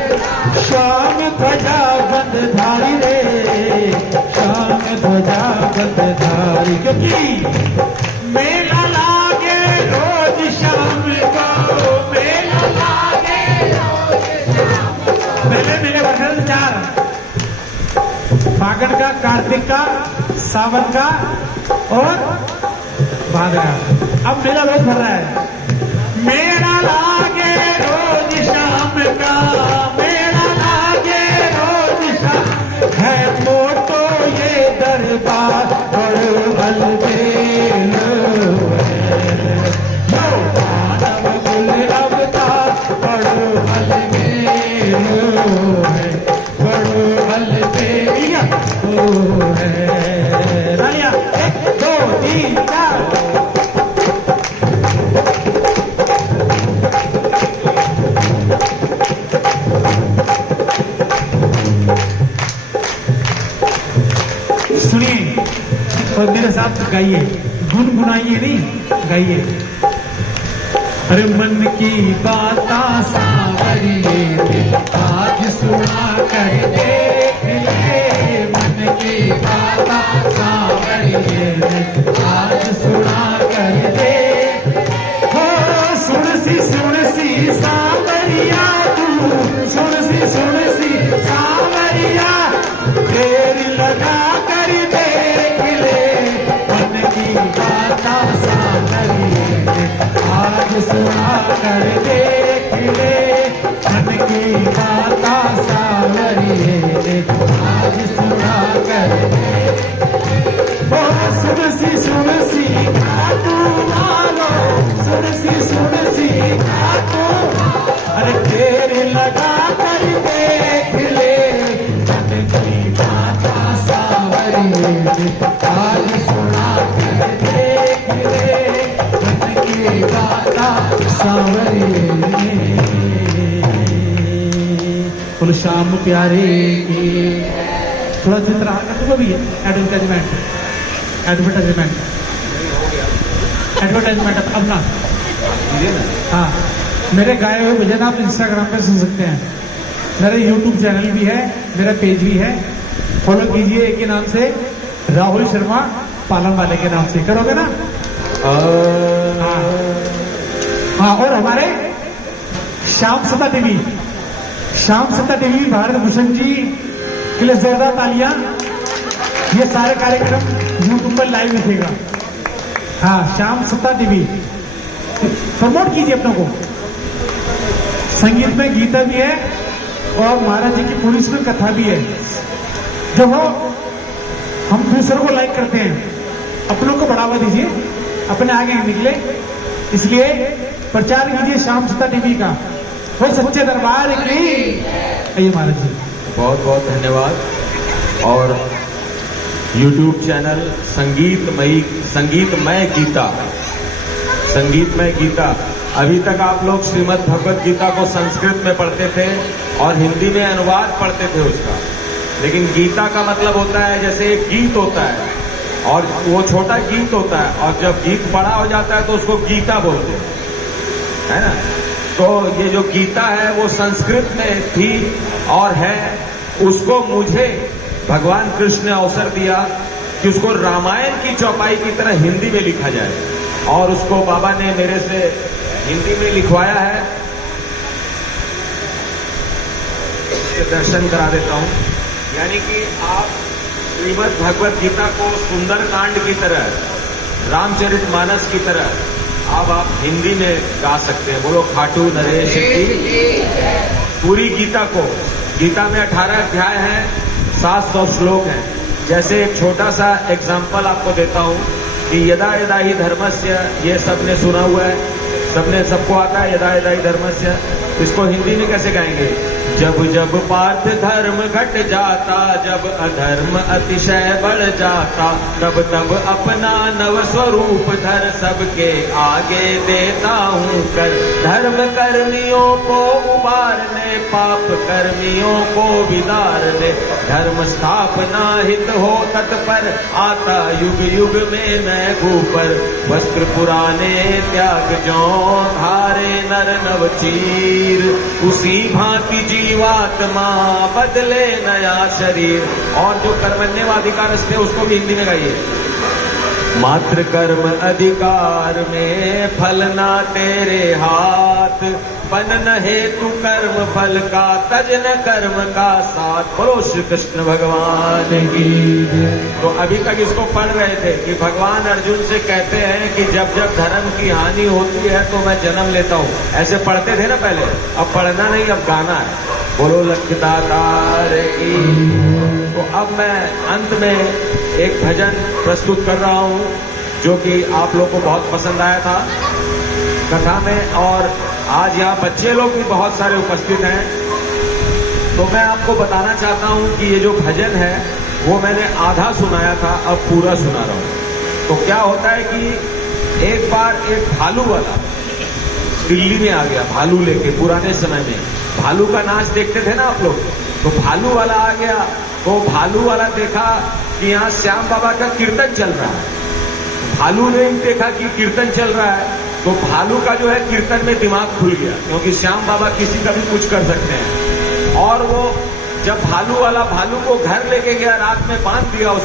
श्याम ध्वजा बंधधारी रे, श्याम ध्वजा बंधधारी, क्योंकि मेला लागे रोज शाम को, मेला लागे रोज शाम को। पहले मेरे वर्षन 4 फागण का, कार्तिक का, सावन का और भाद्र का। अब मेला रोज भर रहा है। मेला लागे रोज शाम का, मेला लागे रोज शाम है, मोटो ये दरबार बड़ो अलबेलो है, यो मानव कुल अवतार बड़ो अलबेलो है, बड़ो अलबेलो है। रानिया 1 2 3 4। सुनिए और मेरे साथ गाइए, गुनगुनाइए नहीं गाइए। अरे मन की बात सांवरिए आज सुना कर देख ले, मन की बात सांवरिए आज सुना कर दे, हो सुन सी सांवरिया तू, सुन सी सांवरिया, तेरी लगा कर देख ले, मन की बात सांवरिए आज सुना कर देख ले, मन की बात सांवरिए आज सुना कर दे, ओ सुन सी श्याम प्यारे की। थोड़ा चित्र कर दूंगा भी एडवर्टाइजमेंट अपना। हाँ, मेरे गाए हुए भजन आप इंस्टाग्राम पे सुन सकते हैं। मेरा यूट्यूब चैनल भी है, मेरा पेज भी है, फॉलो कीजिए। एक ही नाम से, राहुल शर्मा पालम वाले के नाम से करोगे ना? हाँ, और हमारे श्याम सत्ता टीवी भारत भूषण जी के लिए जोरदार तालियां। ये सारे कार्यक्रम यूट्यूब पर लाइव दिखेगा। हाँ, श्याम सत्ता टीवी प्रमोट कीजिए अपनों को। संगीत में गीता भी है और महाराज जी की पूरी इसमें कथा भी है। जो हो, हम दूसरों को लाइक करते हैं, अपनों को बढ़ावा दीजिए, अपने आगे निकले। इसलिए प्रचार कीजिए श्याम सत्ता टीवी का। वो सच्चे दरबार की। आइए महाराज जी, बहुत बहुत धन्यवाद। और YouTube चैनल संगीतमय गीता। अभी तक आप लोग श्रीमद् भगवत गीता को संस्कृत में पढ़ते थे और हिंदी में अनुवाद पढ़ते थे उसका। लेकिन गीता का मतलब होता है जैसे एक गीत होता है, और वो छोटा गीत होता है, और जब गीत बड़ा हो जाता है तो उसको गीता बोलते हैं, है ना? तो ये जो गीता है वो संस्कृत में थी और है। उसको मुझे भगवान कृष्ण ने अवसर दिया कि उसको रामायण की चौपाई की तरह हिंदी में लिखा जाए, और उसको बाबा ने मेरे से हिंदी में लिखवाया है। दर्शन करा देता हूं। यानी कि आप श्रीमद् भगवत गीता को सुंदरकांड की तरह, रामचरितमानस की तरह अब आप हिंदी में गा सकते हैं। बोलो खाटू नरेश की। पूरी गीता को, गीता में 18 अध्याय हैं, 700 श्लोक हैं। जैसे एक छोटा सा एग्जाम्पल आपको देता हूं कि यदा यदा ही धर्मस्य, ये सबने सुना हुआ है, सबको आता है यदा यदा ही धर्मस्य। इसको हिंदी में कैसे गाएंगे? जब जब पार्थ धर्म घट जाता, जब अधर्म अतिशय बढ़ जाता, तब तब अपना नव स्वरूप धर सबके आगे देता हूँ कर। धर्म कर्मियों को उबारने, पाप कर्मियों को विदारने, धर्म स्थापना हित हो तत्पर, आता युग युग में मैं भूपर। वस्त्र पुराने त्याग जौं, धारे नर नव चीर, उसी भांति जीवात्मा बदले नया शरीर। और जो कर्मण्यवाधिकार थे उसको भी हिंदी में गाइए। मात्र कर्म अधिकार में फल ना तेरे हाथ, बनन हेतु कर्म फल का, तजन कर्म का साथ। बोलो श्री कृष्ण भगवान की। तो अभी तक इसको पढ़ रहे थे कि भगवान अर्जुन से कहते हैं कि जब जब धर्म की हानि होती है तो मैं जन्म लेता हूँ। ऐसे पढ़ते थे ना पहले, अब पढ़ना नहीं, अब गाना है। बोलो लक्ष्मीदातार की। तो अब मैं अंत में एक भजन प्रस्तुत कर रहा हूं जो कि आप लोग को बहुत पसंद आया था कथा में, और आज यहाँ बच्चे लोग भी बहुत सारे उपस्थित हैं। तो मैं आपको बताना चाहता हूं कि ये जो भजन है वो मैंने आधा सुनाया था, अब पूरा सुना रहा हूं। तो क्या होता है कि एक बार एक भालू वाला दिल्ली में आ गया, भालू लेके। पुराने समय में भालू का नाच देखते थे ना आप लोग, तो भालू वाला आ गया। तो भालू वाला देखा कि यहाँ श्याम बाबा का कीर्तन चल रहा है। भालू ने देखा कि कीर्तन चल रहा है, तो भालू का जो है कीर्तन में दिमाग खुल गया, क्योंकि श्याम बाबा किसी का भी कुछ कर सकते हैं। और वो जब भालू वाला भालू को घर लेके गया, रात में बांध दिया उसको,